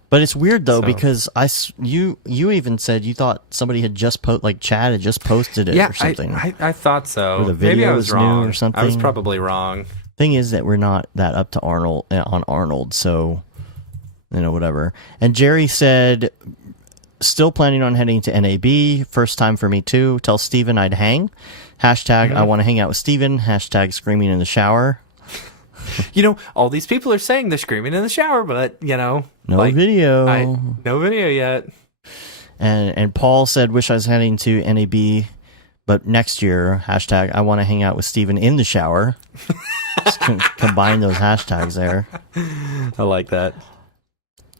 But it's weird though, because you even said you thought somebody had just Chad had just posted it or something. I thought so. Or the video Maybe I was was wrong new or something. I was probably wrong. Thing is that we're not that up to Arnold on Arnold, so whatever. And Jerry said, still planning on heading to NAB. First time for me too. Tell Steven I'd hang. Hashtag I want to hang out with Steven. Hashtag screaming in the shower. All these people are saying they're screaming in the shower, but no video. No video yet. And Paul said, wish I was heading to NAB, but next year. Hashtag I want to hang out with Steven in the shower. Just combine those hashtags there. I like that.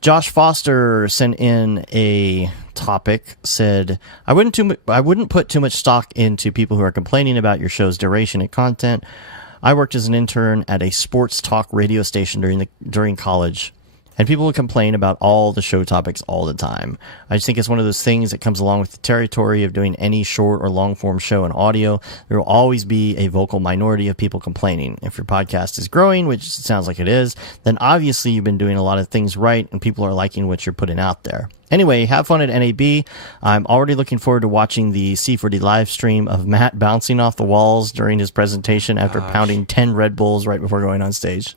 Josh Foster sent in a topic, said, I wouldn't put too much stock into people who are complaining about your show's duration and content. I worked as an intern at a sports talk radio station during college, and people would complain about all the show topics all the time. I just think it's one of those things that comes along with the territory of doing any short or long form show in audio. There will always be a vocal minority of people complaining. If your podcast is growing, which it sounds like it is, then obviously you've been doing a lot of things right and people are liking what you're putting out there. Anyway, have fun at NAB. I'm already looking forward to watching the C4D live stream of Matt bouncing off the walls during his presentation after pounding 10 Red Bulls right before going on stage.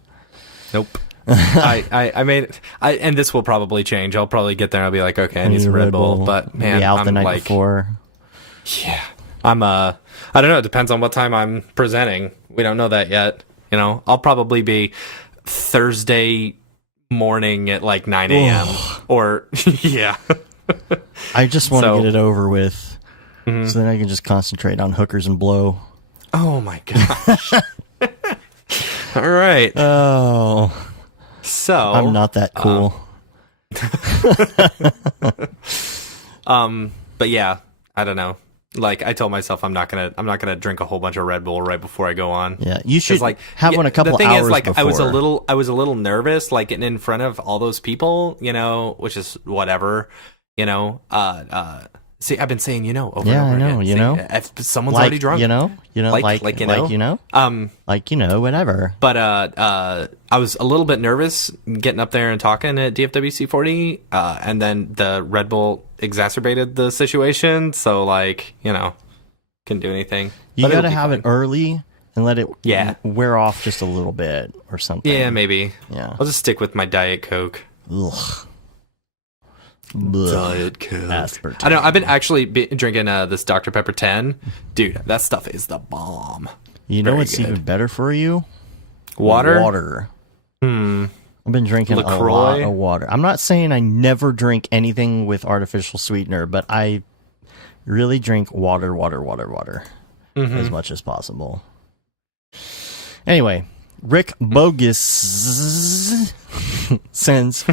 Nope. And this will probably change. I'll probably get there and I'll be like, okay, I need some Red Bull. But man, be out I'm the night like, before. Yeah, I don't know. It depends on what time I'm presenting. We don't know that yet. I'll probably be Thursday morning at like 9 a.m. or yeah. I just want to get it over with, so then I can just concentrate on hookers and blow. Oh my gosh. All right. Oh. So I'm not that cool. But yeah, I don't know. Like I told myself, I'm not gonna drink a whole bunch of Red Bull right before I go on. Yeah, you should have one a couple hours before. The thing is, I was a little nervous, like getting in front of all those people, which is whatever, See, I've been saying, over and over again. If someone's already drunk, whatever. But I was a little bit nervous getting up there and talking at DFW C40, and then the Red Bull exacerbated the situation. So, couldn't do anything. You got to have it early and let it wear off just a little bit or something. Yeah, maybe. Yeah, I'll just stick with my Diet Coke. Ugh. Diet Coke. Aspartame. I know. I've been actually drinking this Dr. Pepper 10. Dude, that stuff is the bomb. You know what's even better for you? Water? Water. I've been drinking LaCroix? A lot of water. I'm not saying I never drink anything with artificial sweetener, but I really drink water as much as possible. Anyway, Rick Bogus sends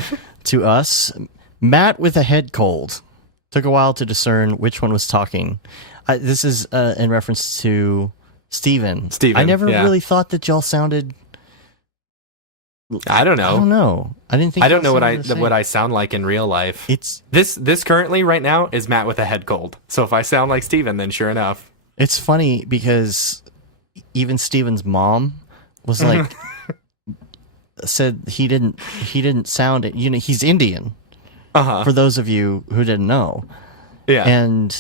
to us, Matt with a head cold. Took a while to discern which one was talking. This is in reference to Steven. I never really thought that y'all sounded... I don't know. I didn't think. I don't know what I sound like in real life. It's this currently right now is Matt with a head cold. So if I sound like Steven, then sure enough. It's funny because even Steven's mom was like, said he didn't sound it. You know, he's Indian. Uh-huh. For those of you who didn't know. Yeah. And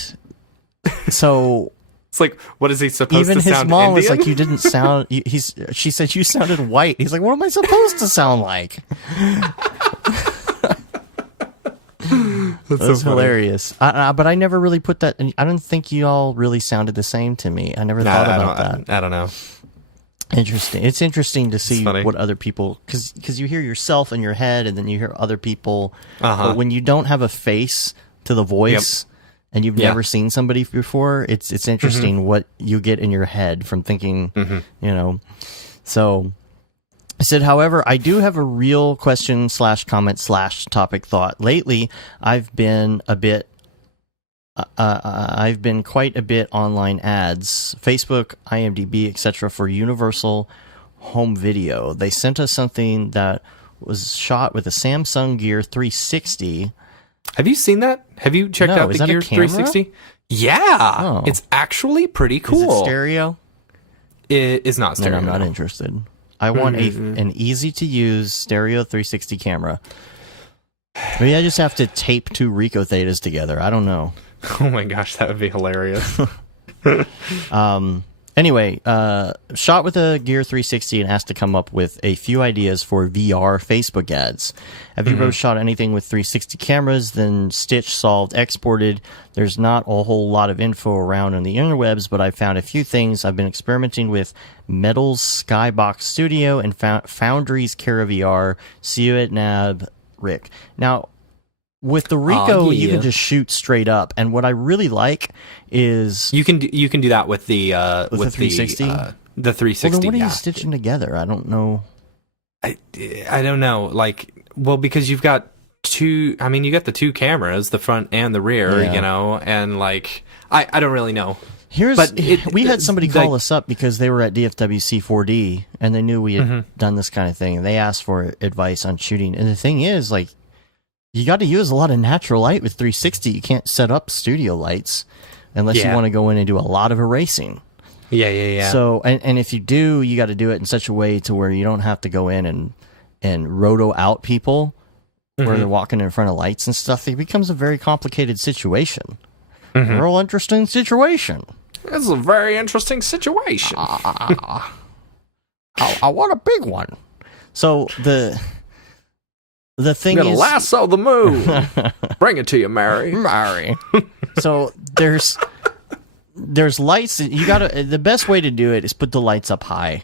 so it's like, what is he supposed to sound? Even his mom Indian? was like, you didn't sound. She said you sounded white. He's like, what am I supposed to sound like? That was so hilarious. But I never really put that. I don't think you all really sounded the same to me. I never thought about that. I don't know. Interesting. It's interesting to see what other people, because you hear yourself in your head and then you hear other people. But when you don't have a face to the voice and you've never seen somebody before, it's interesting what you get in your head from thinking, you know. So I said, however, I do have a real question / comment / topic thought. Lately, I've been quite a bit online ads, Facebook, IMDb, etc. for Universal Home Video. They sent us something that was shot with a Samsung Gear 360. Have you seen that? Have you checked out the Gear 360? Yeah, it's actually pretty cool. Is it stereo? It is not stereo. No, I'm not interested. I want an easy to use stereo 360 camera. Maybe I just have to tape 2 Ricoh Thetas together. I don't know. Oh my gosh, that would be hilarious. Anyway, shot with a Gear 360 and asked to come up with a few ideas for VR Facebook ads. Have you ever shot anything with 360 cameras, then stitched, solved, exported? There's not a whole lot of info around on the interwebs, but I found a few things. I've been experimenting with Metal's Skybox Studio and Foundry's Cara VR. See you at NAB, Rick. Now, with the Ricoh, you can just shoot straight up, and what I really like is you can do that with the 360. The 360. Well, then what are you stitching together? I don't know. I don't know. Like, well, because you've got two. I mean, you got the 2 cameras, the front and the rear. You know, and like I don't really know. We had somebody call us up because they were at DFWC 4D and they knew we had done this kind of thing, and they asked for advice on shooting. And the thing is, like, you got to use a lot of natural light with 360. You can't set up studio lights unless you want to go in and do a lot of erasing. Yeah. So, and if you do, you got to do it in such a way to where you don't have to go in and roto out people where they're walking in front of lights and stuff. It becomes a very complicated situation. Real interesting situation. It's a very interesting situation. I want a big one. So the thing is, lasso the moon. Bring it to you, Mary. So there's lights that you gotta. The best way to do it is put the lights up high.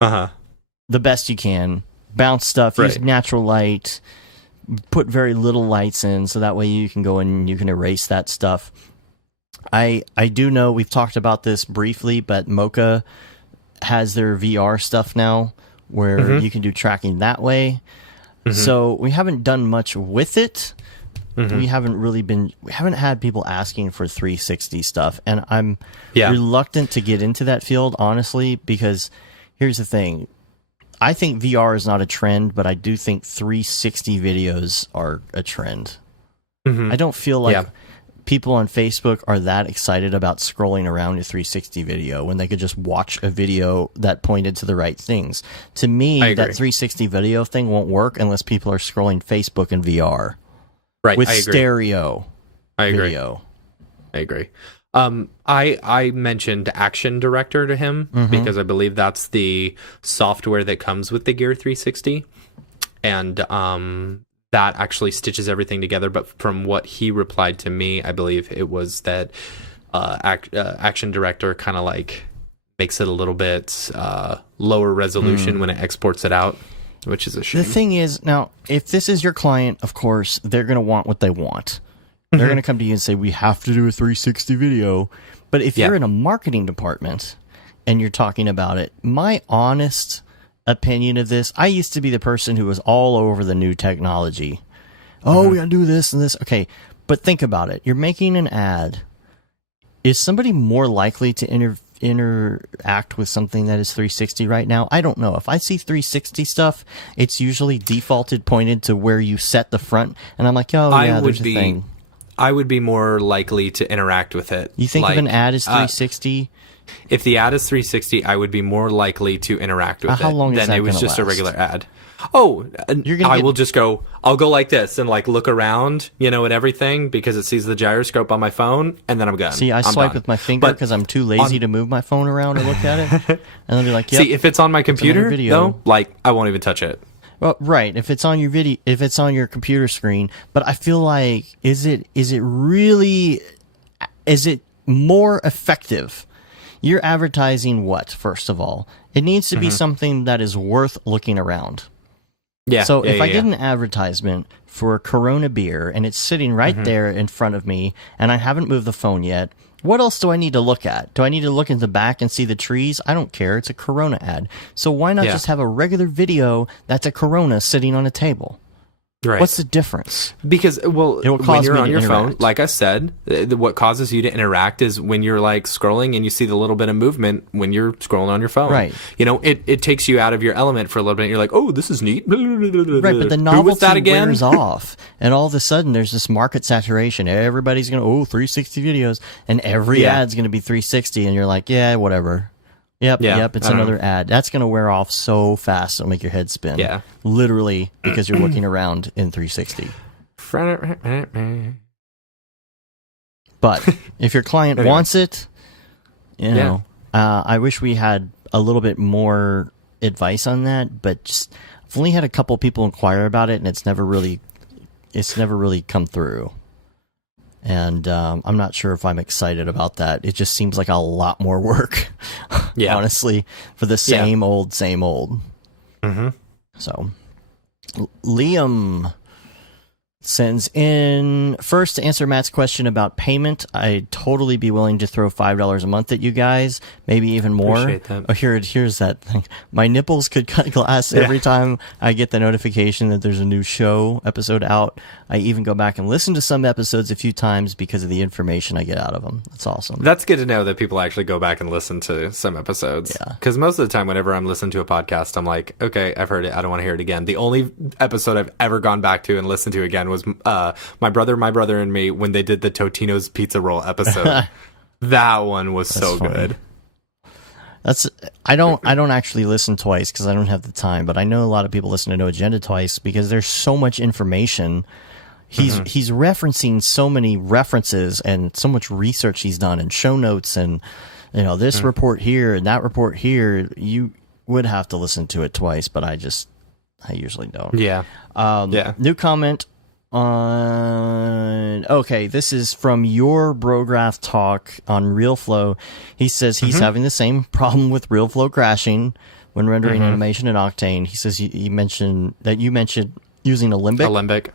The best you can. Bounce stuff. Use natural light. Put very little lights in, so that way you can go in and you can erase that stuff. I do know we've talked about this briefly, but Mocha has their VR stuff now where you can do tracking that way. So we haven't done much with it. We haven't had people asking for 360 stuff, and I'm reluctant to get into that field, honestly, because here's the thing. I think VR is not a trend, but I do think 360 videos are a trend. I don't feel like people on Facebook are that excited about scrolling around a 360 video when they could just watch a video that pointed to the right things. To me, that 360 video thing won't work unless people are scrolling Facebook in VR. Right, with stereo video. I agree. I mentioned Action Director to him because I believe that's the software that comes with the Gear 360, and that actually stitches everything together. But from what he replied to me, I believe it was that Action Director kind of like makes it a little bit lower resolution when it exports it out, which is a shame. The thing is, now, if this is your client, of course, they're going to want what they want. They're going to come to you and say, we have to do a 360 video. But if you're in a marketing department and you're talking about it, my honest opinion of this, I used to be the person who was all over the new technology. Oh, we got to do this and this. Okay, but think about it. You're making an ad. Is somebody more likely to interact with something that is 360 right now? I don't know. If I see 360 stuff, it's usually defaulted pointed to where you set the front, and I'm like, oh, yeah, there's a thing. I would be more likely to interact with it. You think if an ad is 360? If the ad is 360, I would be more likely to interact with it how long is than that it was gonna just a last? regular ad. Oh, I get- will just go. I'll go like this and like look around, and everything because it sees the gyroscope on my phone, and then I'm done. See, I'm swipe done. with my finger because I'm too lazy to move my phone around and look at it, and then be like, "Yep." See, if it's on my computer, video. though, like I won't even touch it. Well, right. If it's on your if it's on your computer screen, but I feel like is it more effective? You're advertising what, first of all? It needs to be something that is worth looking around. Yeah. So if I yeah. get an advertisement for a Corona beer and it's sitting right there in front of me and I haven't moved the phone yet, what else do I need to look at? Do I need to look in the back and see the trees? I don't care. It's a Corona ad. So why not just have a regular video that's a Corona sitting on a table? Right. What's the difference? Because, It will when cause you're me on to your phone, interact. like I said, what causes you to interact is when you're like scrolling and you see the little bit of movement when you're scrolling on your phone. Right. It takes you out of your element for a little bit. And you're like, oh, this is neat. Right, but the Who was that novelty again? wears off, and all of a sudden there's this market saturation. Everybody's going to 360 videos, and every Yeah. ad's going to be 360, and you're like, yeah, whatever. Yep, Yeah, it's I don't another ad. That's going to wear off so fast it'll make your head spin. Yeah. Literally, because you're looking around in 360. But if your client Anyway. wants it, I wish we had a little bit more advice on that, but just I've only had a couple people inquire about it, and it's never really come through. And I'm not sure if I'm excited about that. It just seems like a lot more work, honestly, for the same old. Mm-hmm. So, Liam sends in, first, to answer Matt's question about payment, I'd totally be willing to throw $5 a month at you guys, maybe even more. Appreciate that. Oh, here's that thing. My nipples could cut glass every time I get the notification that there's a new show episode out. I even go back and listen to some episodes a few times because of the information I get out of them. That's awesome. That's good to know that people actually go back and listen to some episodes. Yeah. Because most of the time, whenever I'm listening to a podcast, I'm like, okay, I've heard it. I don't want to hear it again. The only episode I've ever gone back to and listened to again was my brother, and me when they did the Totino's pizza roll episode. That one was so funny. good. I don't actually listen twice because I don't have the time, but I know a lot of people listen to No Agenda twice because there's so much information. He's referencing so many references and so much research he's done and show notes and this report here and that report here. You would have to listen to it twice, but I usually don't. Yeah. New comment on this is from your Brograph talk on RealFlow. He says he's having the same problem with RealFlow crashing when rendering animation in Octane. He says you mentioned using Alembic.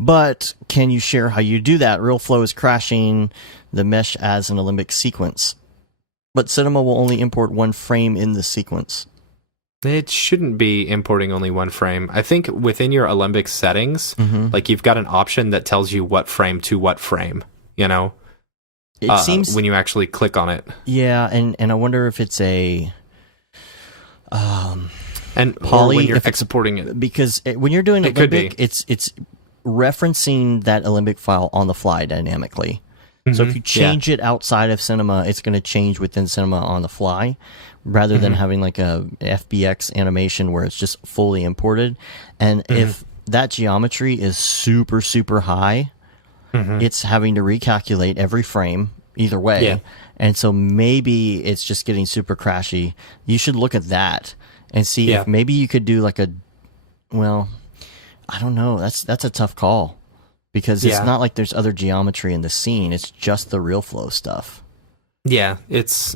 But can you share how you do that? RealFlow is crashing the mesh as an Alembic sequence, but Cinema will only import one frame in the sequence. It shouldn't be importing only one frame. I think within your Alembic settings, like you've got an option that tells you what frame to what frame, It seems when you actually click on it. Yeah, and I wonder if it's a And poly, when you're if it's exporting it. because when you're doing It could Alembic, it's referencing that Alembic file on the fly dynamically. So if you change it outside of Cinema, it's going to change within Cinema on the fly, rather than having like a FBX animation where it's just fully imported. And if that geometry is super, super high, it's having to recalculate every frame either way. Yeah. And so maybe it's just getting super crashy. You should look at that and see if maybe you could do like I don't know. That's a tough call. Because it's not like there's other geometry in the scene. It's just the RealFlow stuff. Yeah, it's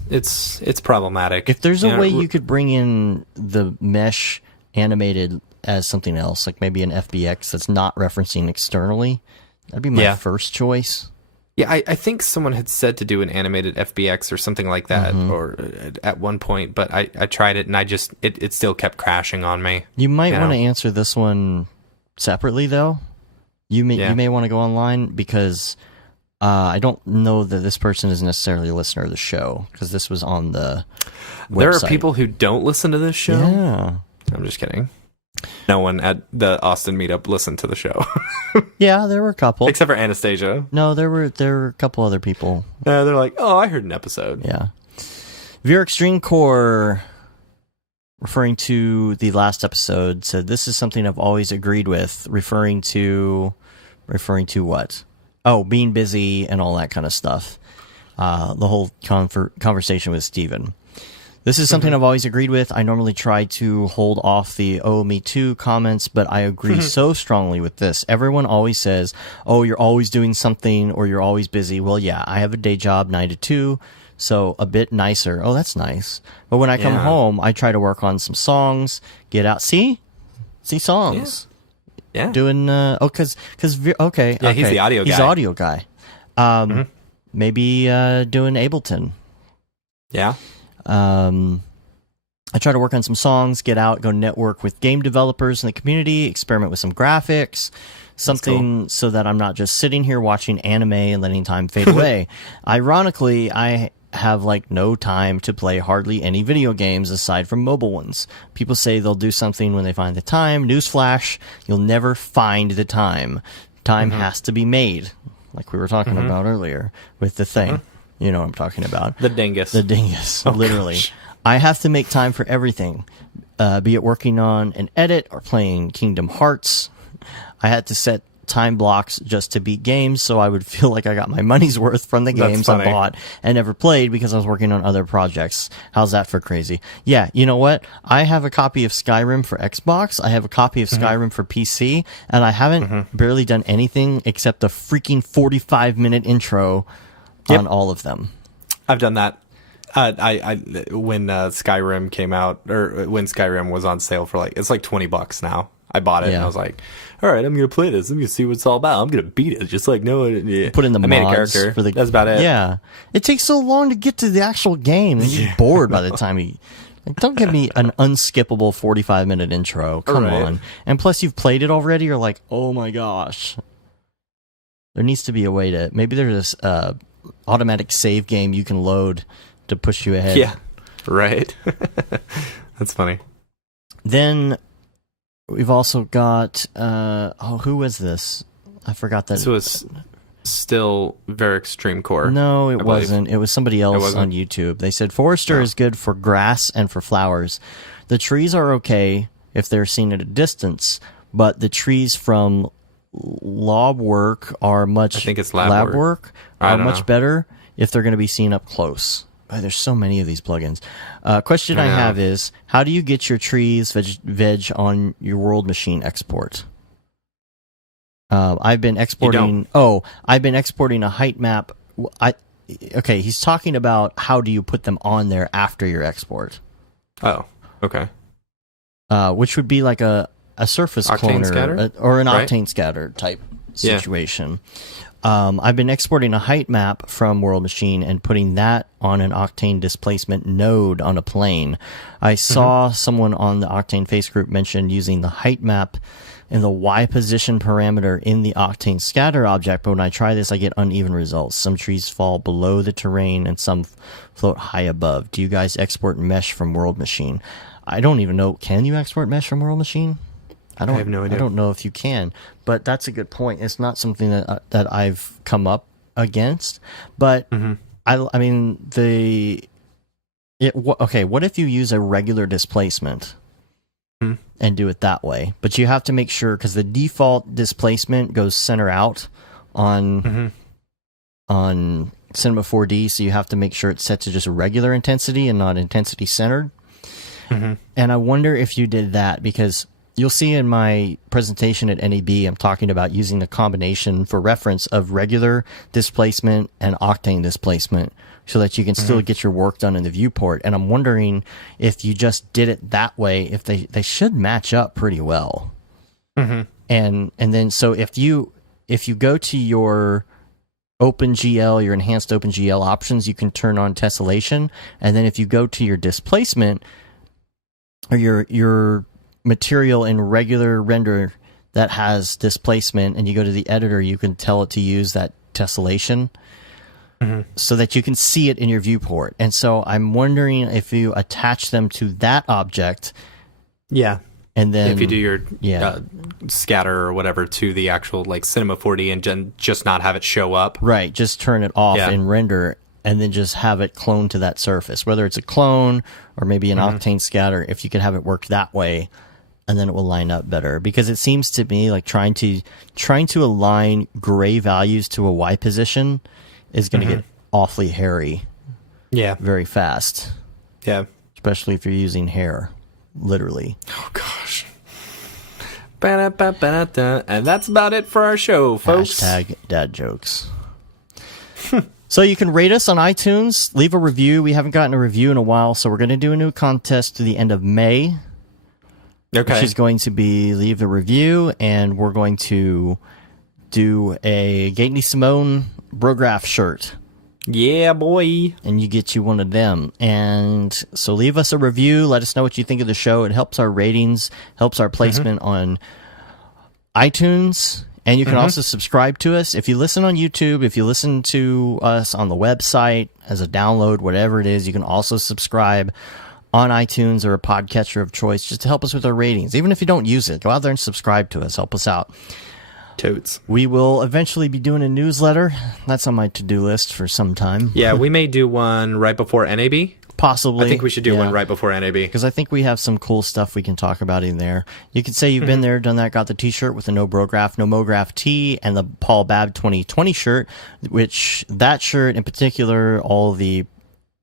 problematic. If there's a way you could bring in the mesh animated as something else, like maybe an FBX that's not referencing externally, that'd be my first choice. Yeah, I think someone had said to do an animated FBX or something like that, or at one point, but I tried it and it still kept crashing on me. You might want to answer this one separately, though. You may want to go online because I don't know that this person is necessarily a listener of the show because this was on the website. There are people who don't listen to this show? Yeah. I'm just kidding. No one at the Austin meetup listened to the show. Yeah, there were a couple. Except for Anastasia. No, there were a couple other people. They're like, oh, I heard an episode. Yeah. Viewer Extreme Core referring to the last episode, said this is something I've always agreed with, referring to what? Oh, being busy and all that kind of stuff. The whole conversation with Steven. This is something I've always agreed with. I normally try to hold off the "oh, me too" comments, but I agree so strongly with this. Everyone always says, "Oh, you're always doing something," or "you're always busy." Well, yeah, I have a day job, 9 to 2, so a bit nicer. Oh, that's nice. But when I come home, I try to work on some songs, get out. See songs. Yeah. Doing, okay. Yeah, he's the audio guy. He's the audio guy. Maybe doing Ableton. Yeah. I try to work on some songs, get out, go network with game developers in the community, experiment with some graphics, something so that I'm not just sitting here watching anime and letting time fade away. Ironically, I have like no time to play hardly any video games aside from mobile ones. People say they'll do something when they find the time. Newsflash, you'll never find the time. Time has to be made, like we were talking about earlier with the thing. You know what I'm talking about. The dingus. The dingus, literally. Gosh. I have to make time for everything, be it working on an edit or playing Kingdom Hearts. I had to set time blocks just to beat games so I would feel like I got my money's worth from the games I bought and never played because I was working on other projects. How's that for crazy? Yeah, you know what? I have a copy of Skyrim for Xbox. I have a copy of Skyrim for PC, and I haven't barely done anything except the freaking 45-minute intro on all of them. I've done that. I when Skyrim came out, or when Skyrim was on sale for it's like $20 now. I bought it and I was like, all right, I'm gonna play this. I'm gonna see what it's all about. I'm gonna beat it. Just like put in the mods. Made a character. That's about it. Yeah, it takes so long to get to the actual game, and you're bored by the time you. Don't give me an unskippable 45-minute intro. Come on. And plus, you've played it already. You're like, oh my gosh. There needs to be a way to. Maybe there's this automatic save game you can load to push you ahead. Yeah, right. That's funny. Then we've also got who was this? I forgot that. This was still very extreme core. No, it wasn't. It was somebody else on YouTube. They said Forester is good for grass and for flowers. The trees are okay if they're seen at a distance, but the trees from lab work are much. I think it's lab work are much better if they're going to be seen up close. Oh, there's so many of these plugins. Question I have is, how do you get your trees veg on your World Machine export? I've been exporting. I've been exporting a height map. Okay, he's talking about how do you put them on there after your export. Oh, okay. Which would be like a surface Octane cloner scatter? Or an octane scatter type situation. I've been exporting a height map from World Machine and putting that on an Octane displacement node on a plane. I saw someone on the Octane face group mention using the height map and the Y position parameter in the Octane scatter object, but when I try this, I get uneven results. Some trees fall below the terrain and some float high above. Do you guys export mesh from World Machine? I don't even know. Can you export mesh from World Machine? I have no idea. I don't know if you can, but that's a good point. It's not something that I've come up against, but I mean what if you use a regular displacement and do it that way? But you have to make sure, because the default displacement goes center out on Cinema 4D, so you have to make sure it's set to just regular intensity and not intensity centered. And I wonder if you did that, because you'll see in my presentation at NAB, I'm talking about using the combination for reference of regular displacement and Octane displacement so that you can still get your work done in the viewport. And I'm wondering if you just did it that way, if they should match up pretty well. And then so if you go to your OpenGL, your enhanced OpenGL options, you can turn on tessellation. And then if you go to your displacement or your material in regular render that has displacement, and you go to the editor, you can tell it to use that tessellation so that you can see it in your viewport. And so I'm wondering if you attach them to that object. Yeah. And then if you do your scatter or whatever to the actual Cinema 4D and just not have it show up. Right. Just turn it off in render. and then just have it clone to that surface, whether it's a clone or maybe an octane scatter. If you could have it work that way, and then it will line up better, because it seems to me like trying to align gray values to a Y position is going to get awfully hairy. Yeah. Very fast. Yeah. Especially if you're using hair, literally. Oh gosh. Ba-da-ba-ba-da. And that's about it for our show, folks. Hashtag dad jokes. So you can rate us on iTunes, leave a review. We haven't gotten a review in a while, so we're going to do a new contest to the end of May. Okay. Which is going to be leave a review, and we're going to do a Gately Simone Brograph shirt. Yeah, boy. And you get you one of them. And so leave us a review. Let us know what you think of the show. It helps our ratings, helps our placement on iTunes. And you can also subscribe to us. If you listen on YouTube, if you listen to us on the website as a download, whatever it is, you can also subscribe on iTunes or a podcatcher of choice just to help us with our ratings. Even if you don't use it, go out there and subscribe to us. Help us out. Totes. We will eventually be doing a newsletter. That's on my to-do list for some time. Yeah, we may do one right before NAB. Possibly. I think we should do one right before NAB. Because I think we have some cool stuff we can talk about in there. You could say you've been there, done that, got the t-shirt with the No Brograph, No Mograph tee, and the Paul Babb 2020 shirt, which that shirt in particular, all the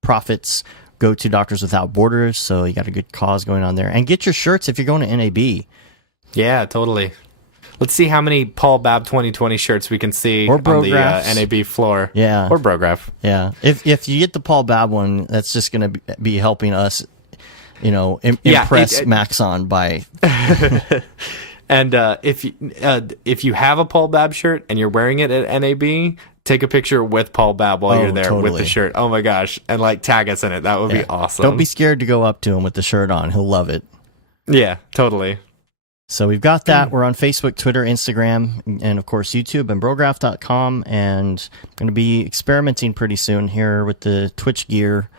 profits go to Doctors Without Borders, so you got a good cause going on there. And get your shirts if you're going to NAB. Yeah, totally. Let's see how many Paul Babb 2020 shirts we can see on the NAB floor. Yeah. Or Brograph. Yeah. If you get the Paul Babb one, that's just going to be helping us, impress Maxon by... And if you have a Paul Babb shirt and you're wearing it at NAB... take a picture with Paul Babb while you're there with the shirt. Oh my gosh. And tag us in it. That would be awesome. Don't be scared to go up to him with the shirt on. He'll love it. Yeah, totally. So we've got that. We're on Facebook, Twitter, Instagram, and of course YouTube and Brograph.com. And I'm going to be experimenting pretty soon here with the Twitch gear,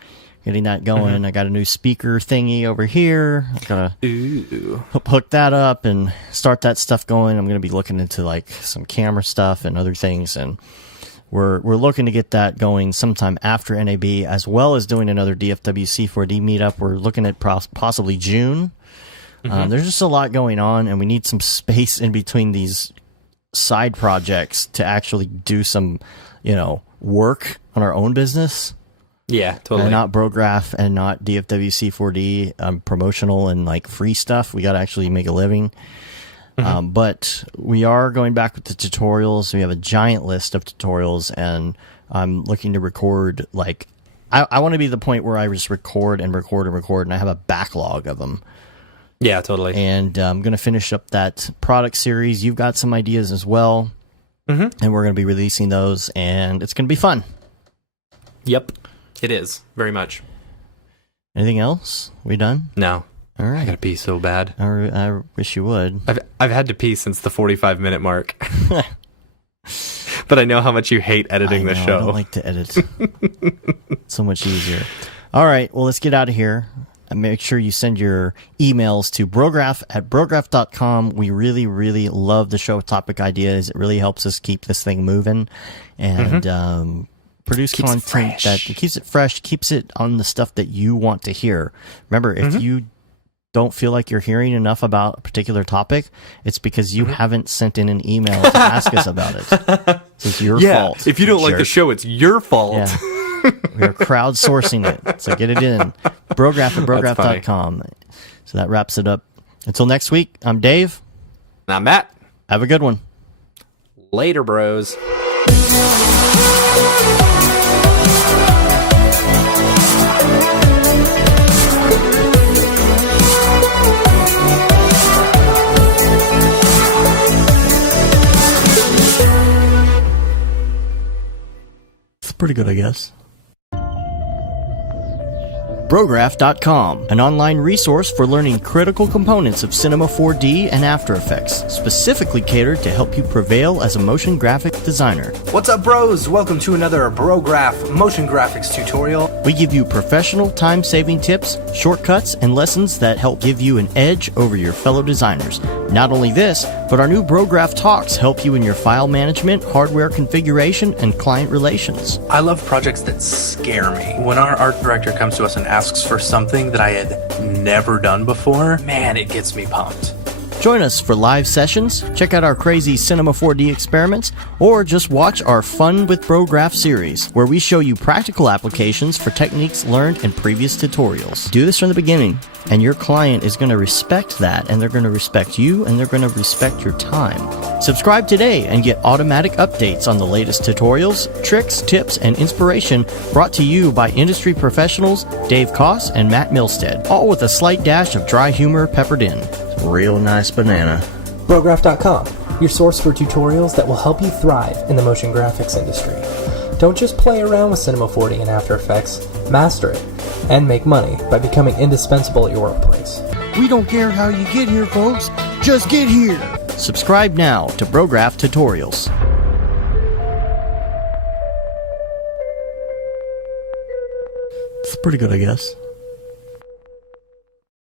getting that going. I got a new speaker thingy over here. I got to hook that up and start that stuff going. I'm going to be looking into like some camera stuff and other things, and we're looking to get that going sometime after NAB, as well as doing another DFW C4D meetup. We're looking at possibly June. There's just a lot going on, and we need some space in between these side projects to actually do some, work on our own business. Yeah, totally. And not Brograph and not DFW C4D promotional and like free stuff. We got to actually make a living. But we are going back with the tutorials. We have a giant list of tutorials, and I'm looking to record, like, I want to be the point where I just record and record and record, and I have a backlog of them. Yeah, totally. And I'm going to finish up that product series. You've got some ideas as well, and we're going to be releasing those, and it's going to be fun. Yep, it is, very much. Anything else? We done? No. All right. I gotta pee so bad. I wish you would. I've had to pee since the 45-minute mark. But I know how much you hate editing the show. I don't like to edit. It's so much easier. All right, well, let's get out of here. And make sure you send your emails to brograph@brograph.com. We really, really love the show topic ideas. It really helps us keep this thing moving and produce content that keeps it fresh, keeps it on the stuff that you want to hear. Remember, if you don't feel like you're hearing enough about a particular topic, it's because you haven't sent in an email to ask us about it. So it's your fault. If you don't like the show, it's your fault. Yeah. We are crowdsourcing it. So get it in. Brograph@brograph.com. So that wraps it up. Until next week, I'm Dave. And I'm Matt. Have a good one. Later, bros. It's pretty good, I guess. Brograph.com, an online resource for learning critical components of Cinema 4D and After Effects, specifically catered to help you prevail as a motion graphic designer. What's up, bros? Welcome to another Brograph motion graphics tutorial. We give you professional time-saving tips, shortcuts, and lessons that help give you an edge over your fellow designers. Not only this, but our new Brograph Talks help you in your file management, hardware configuration, and client relations. I love projects that scare me. When our art director comes to us and asks for something that I had never done before, man, it gets me pumped. Join us for live sessions, check out our crazy Cinema 4D experiments, or just watch our Fun with Brograph series, where we show you practical applications for techniques learned in previous tutorials. Do this from the beginning, and your client is going to respect that, and they're going to respect you, and they're going to respect your time. Subscribe today and get automatic updates on the latest tutorials, tricks, tips, and inspiration brought to you by industry professionals Dave Koss and Matt Milstead, all with a slight dash of dry humor peppered in. Real nice banana. Brograph.com, your source for tutorials that will help you thrive in the motion graphics industry. Don't just play around with Cinema 4D and After Effects, master it, and make money by becoming indispensable at your workplace. We don't care how you get here, folks. Just get here. Subscribe now to Brograph Tutorials. It's pretty good, I guess.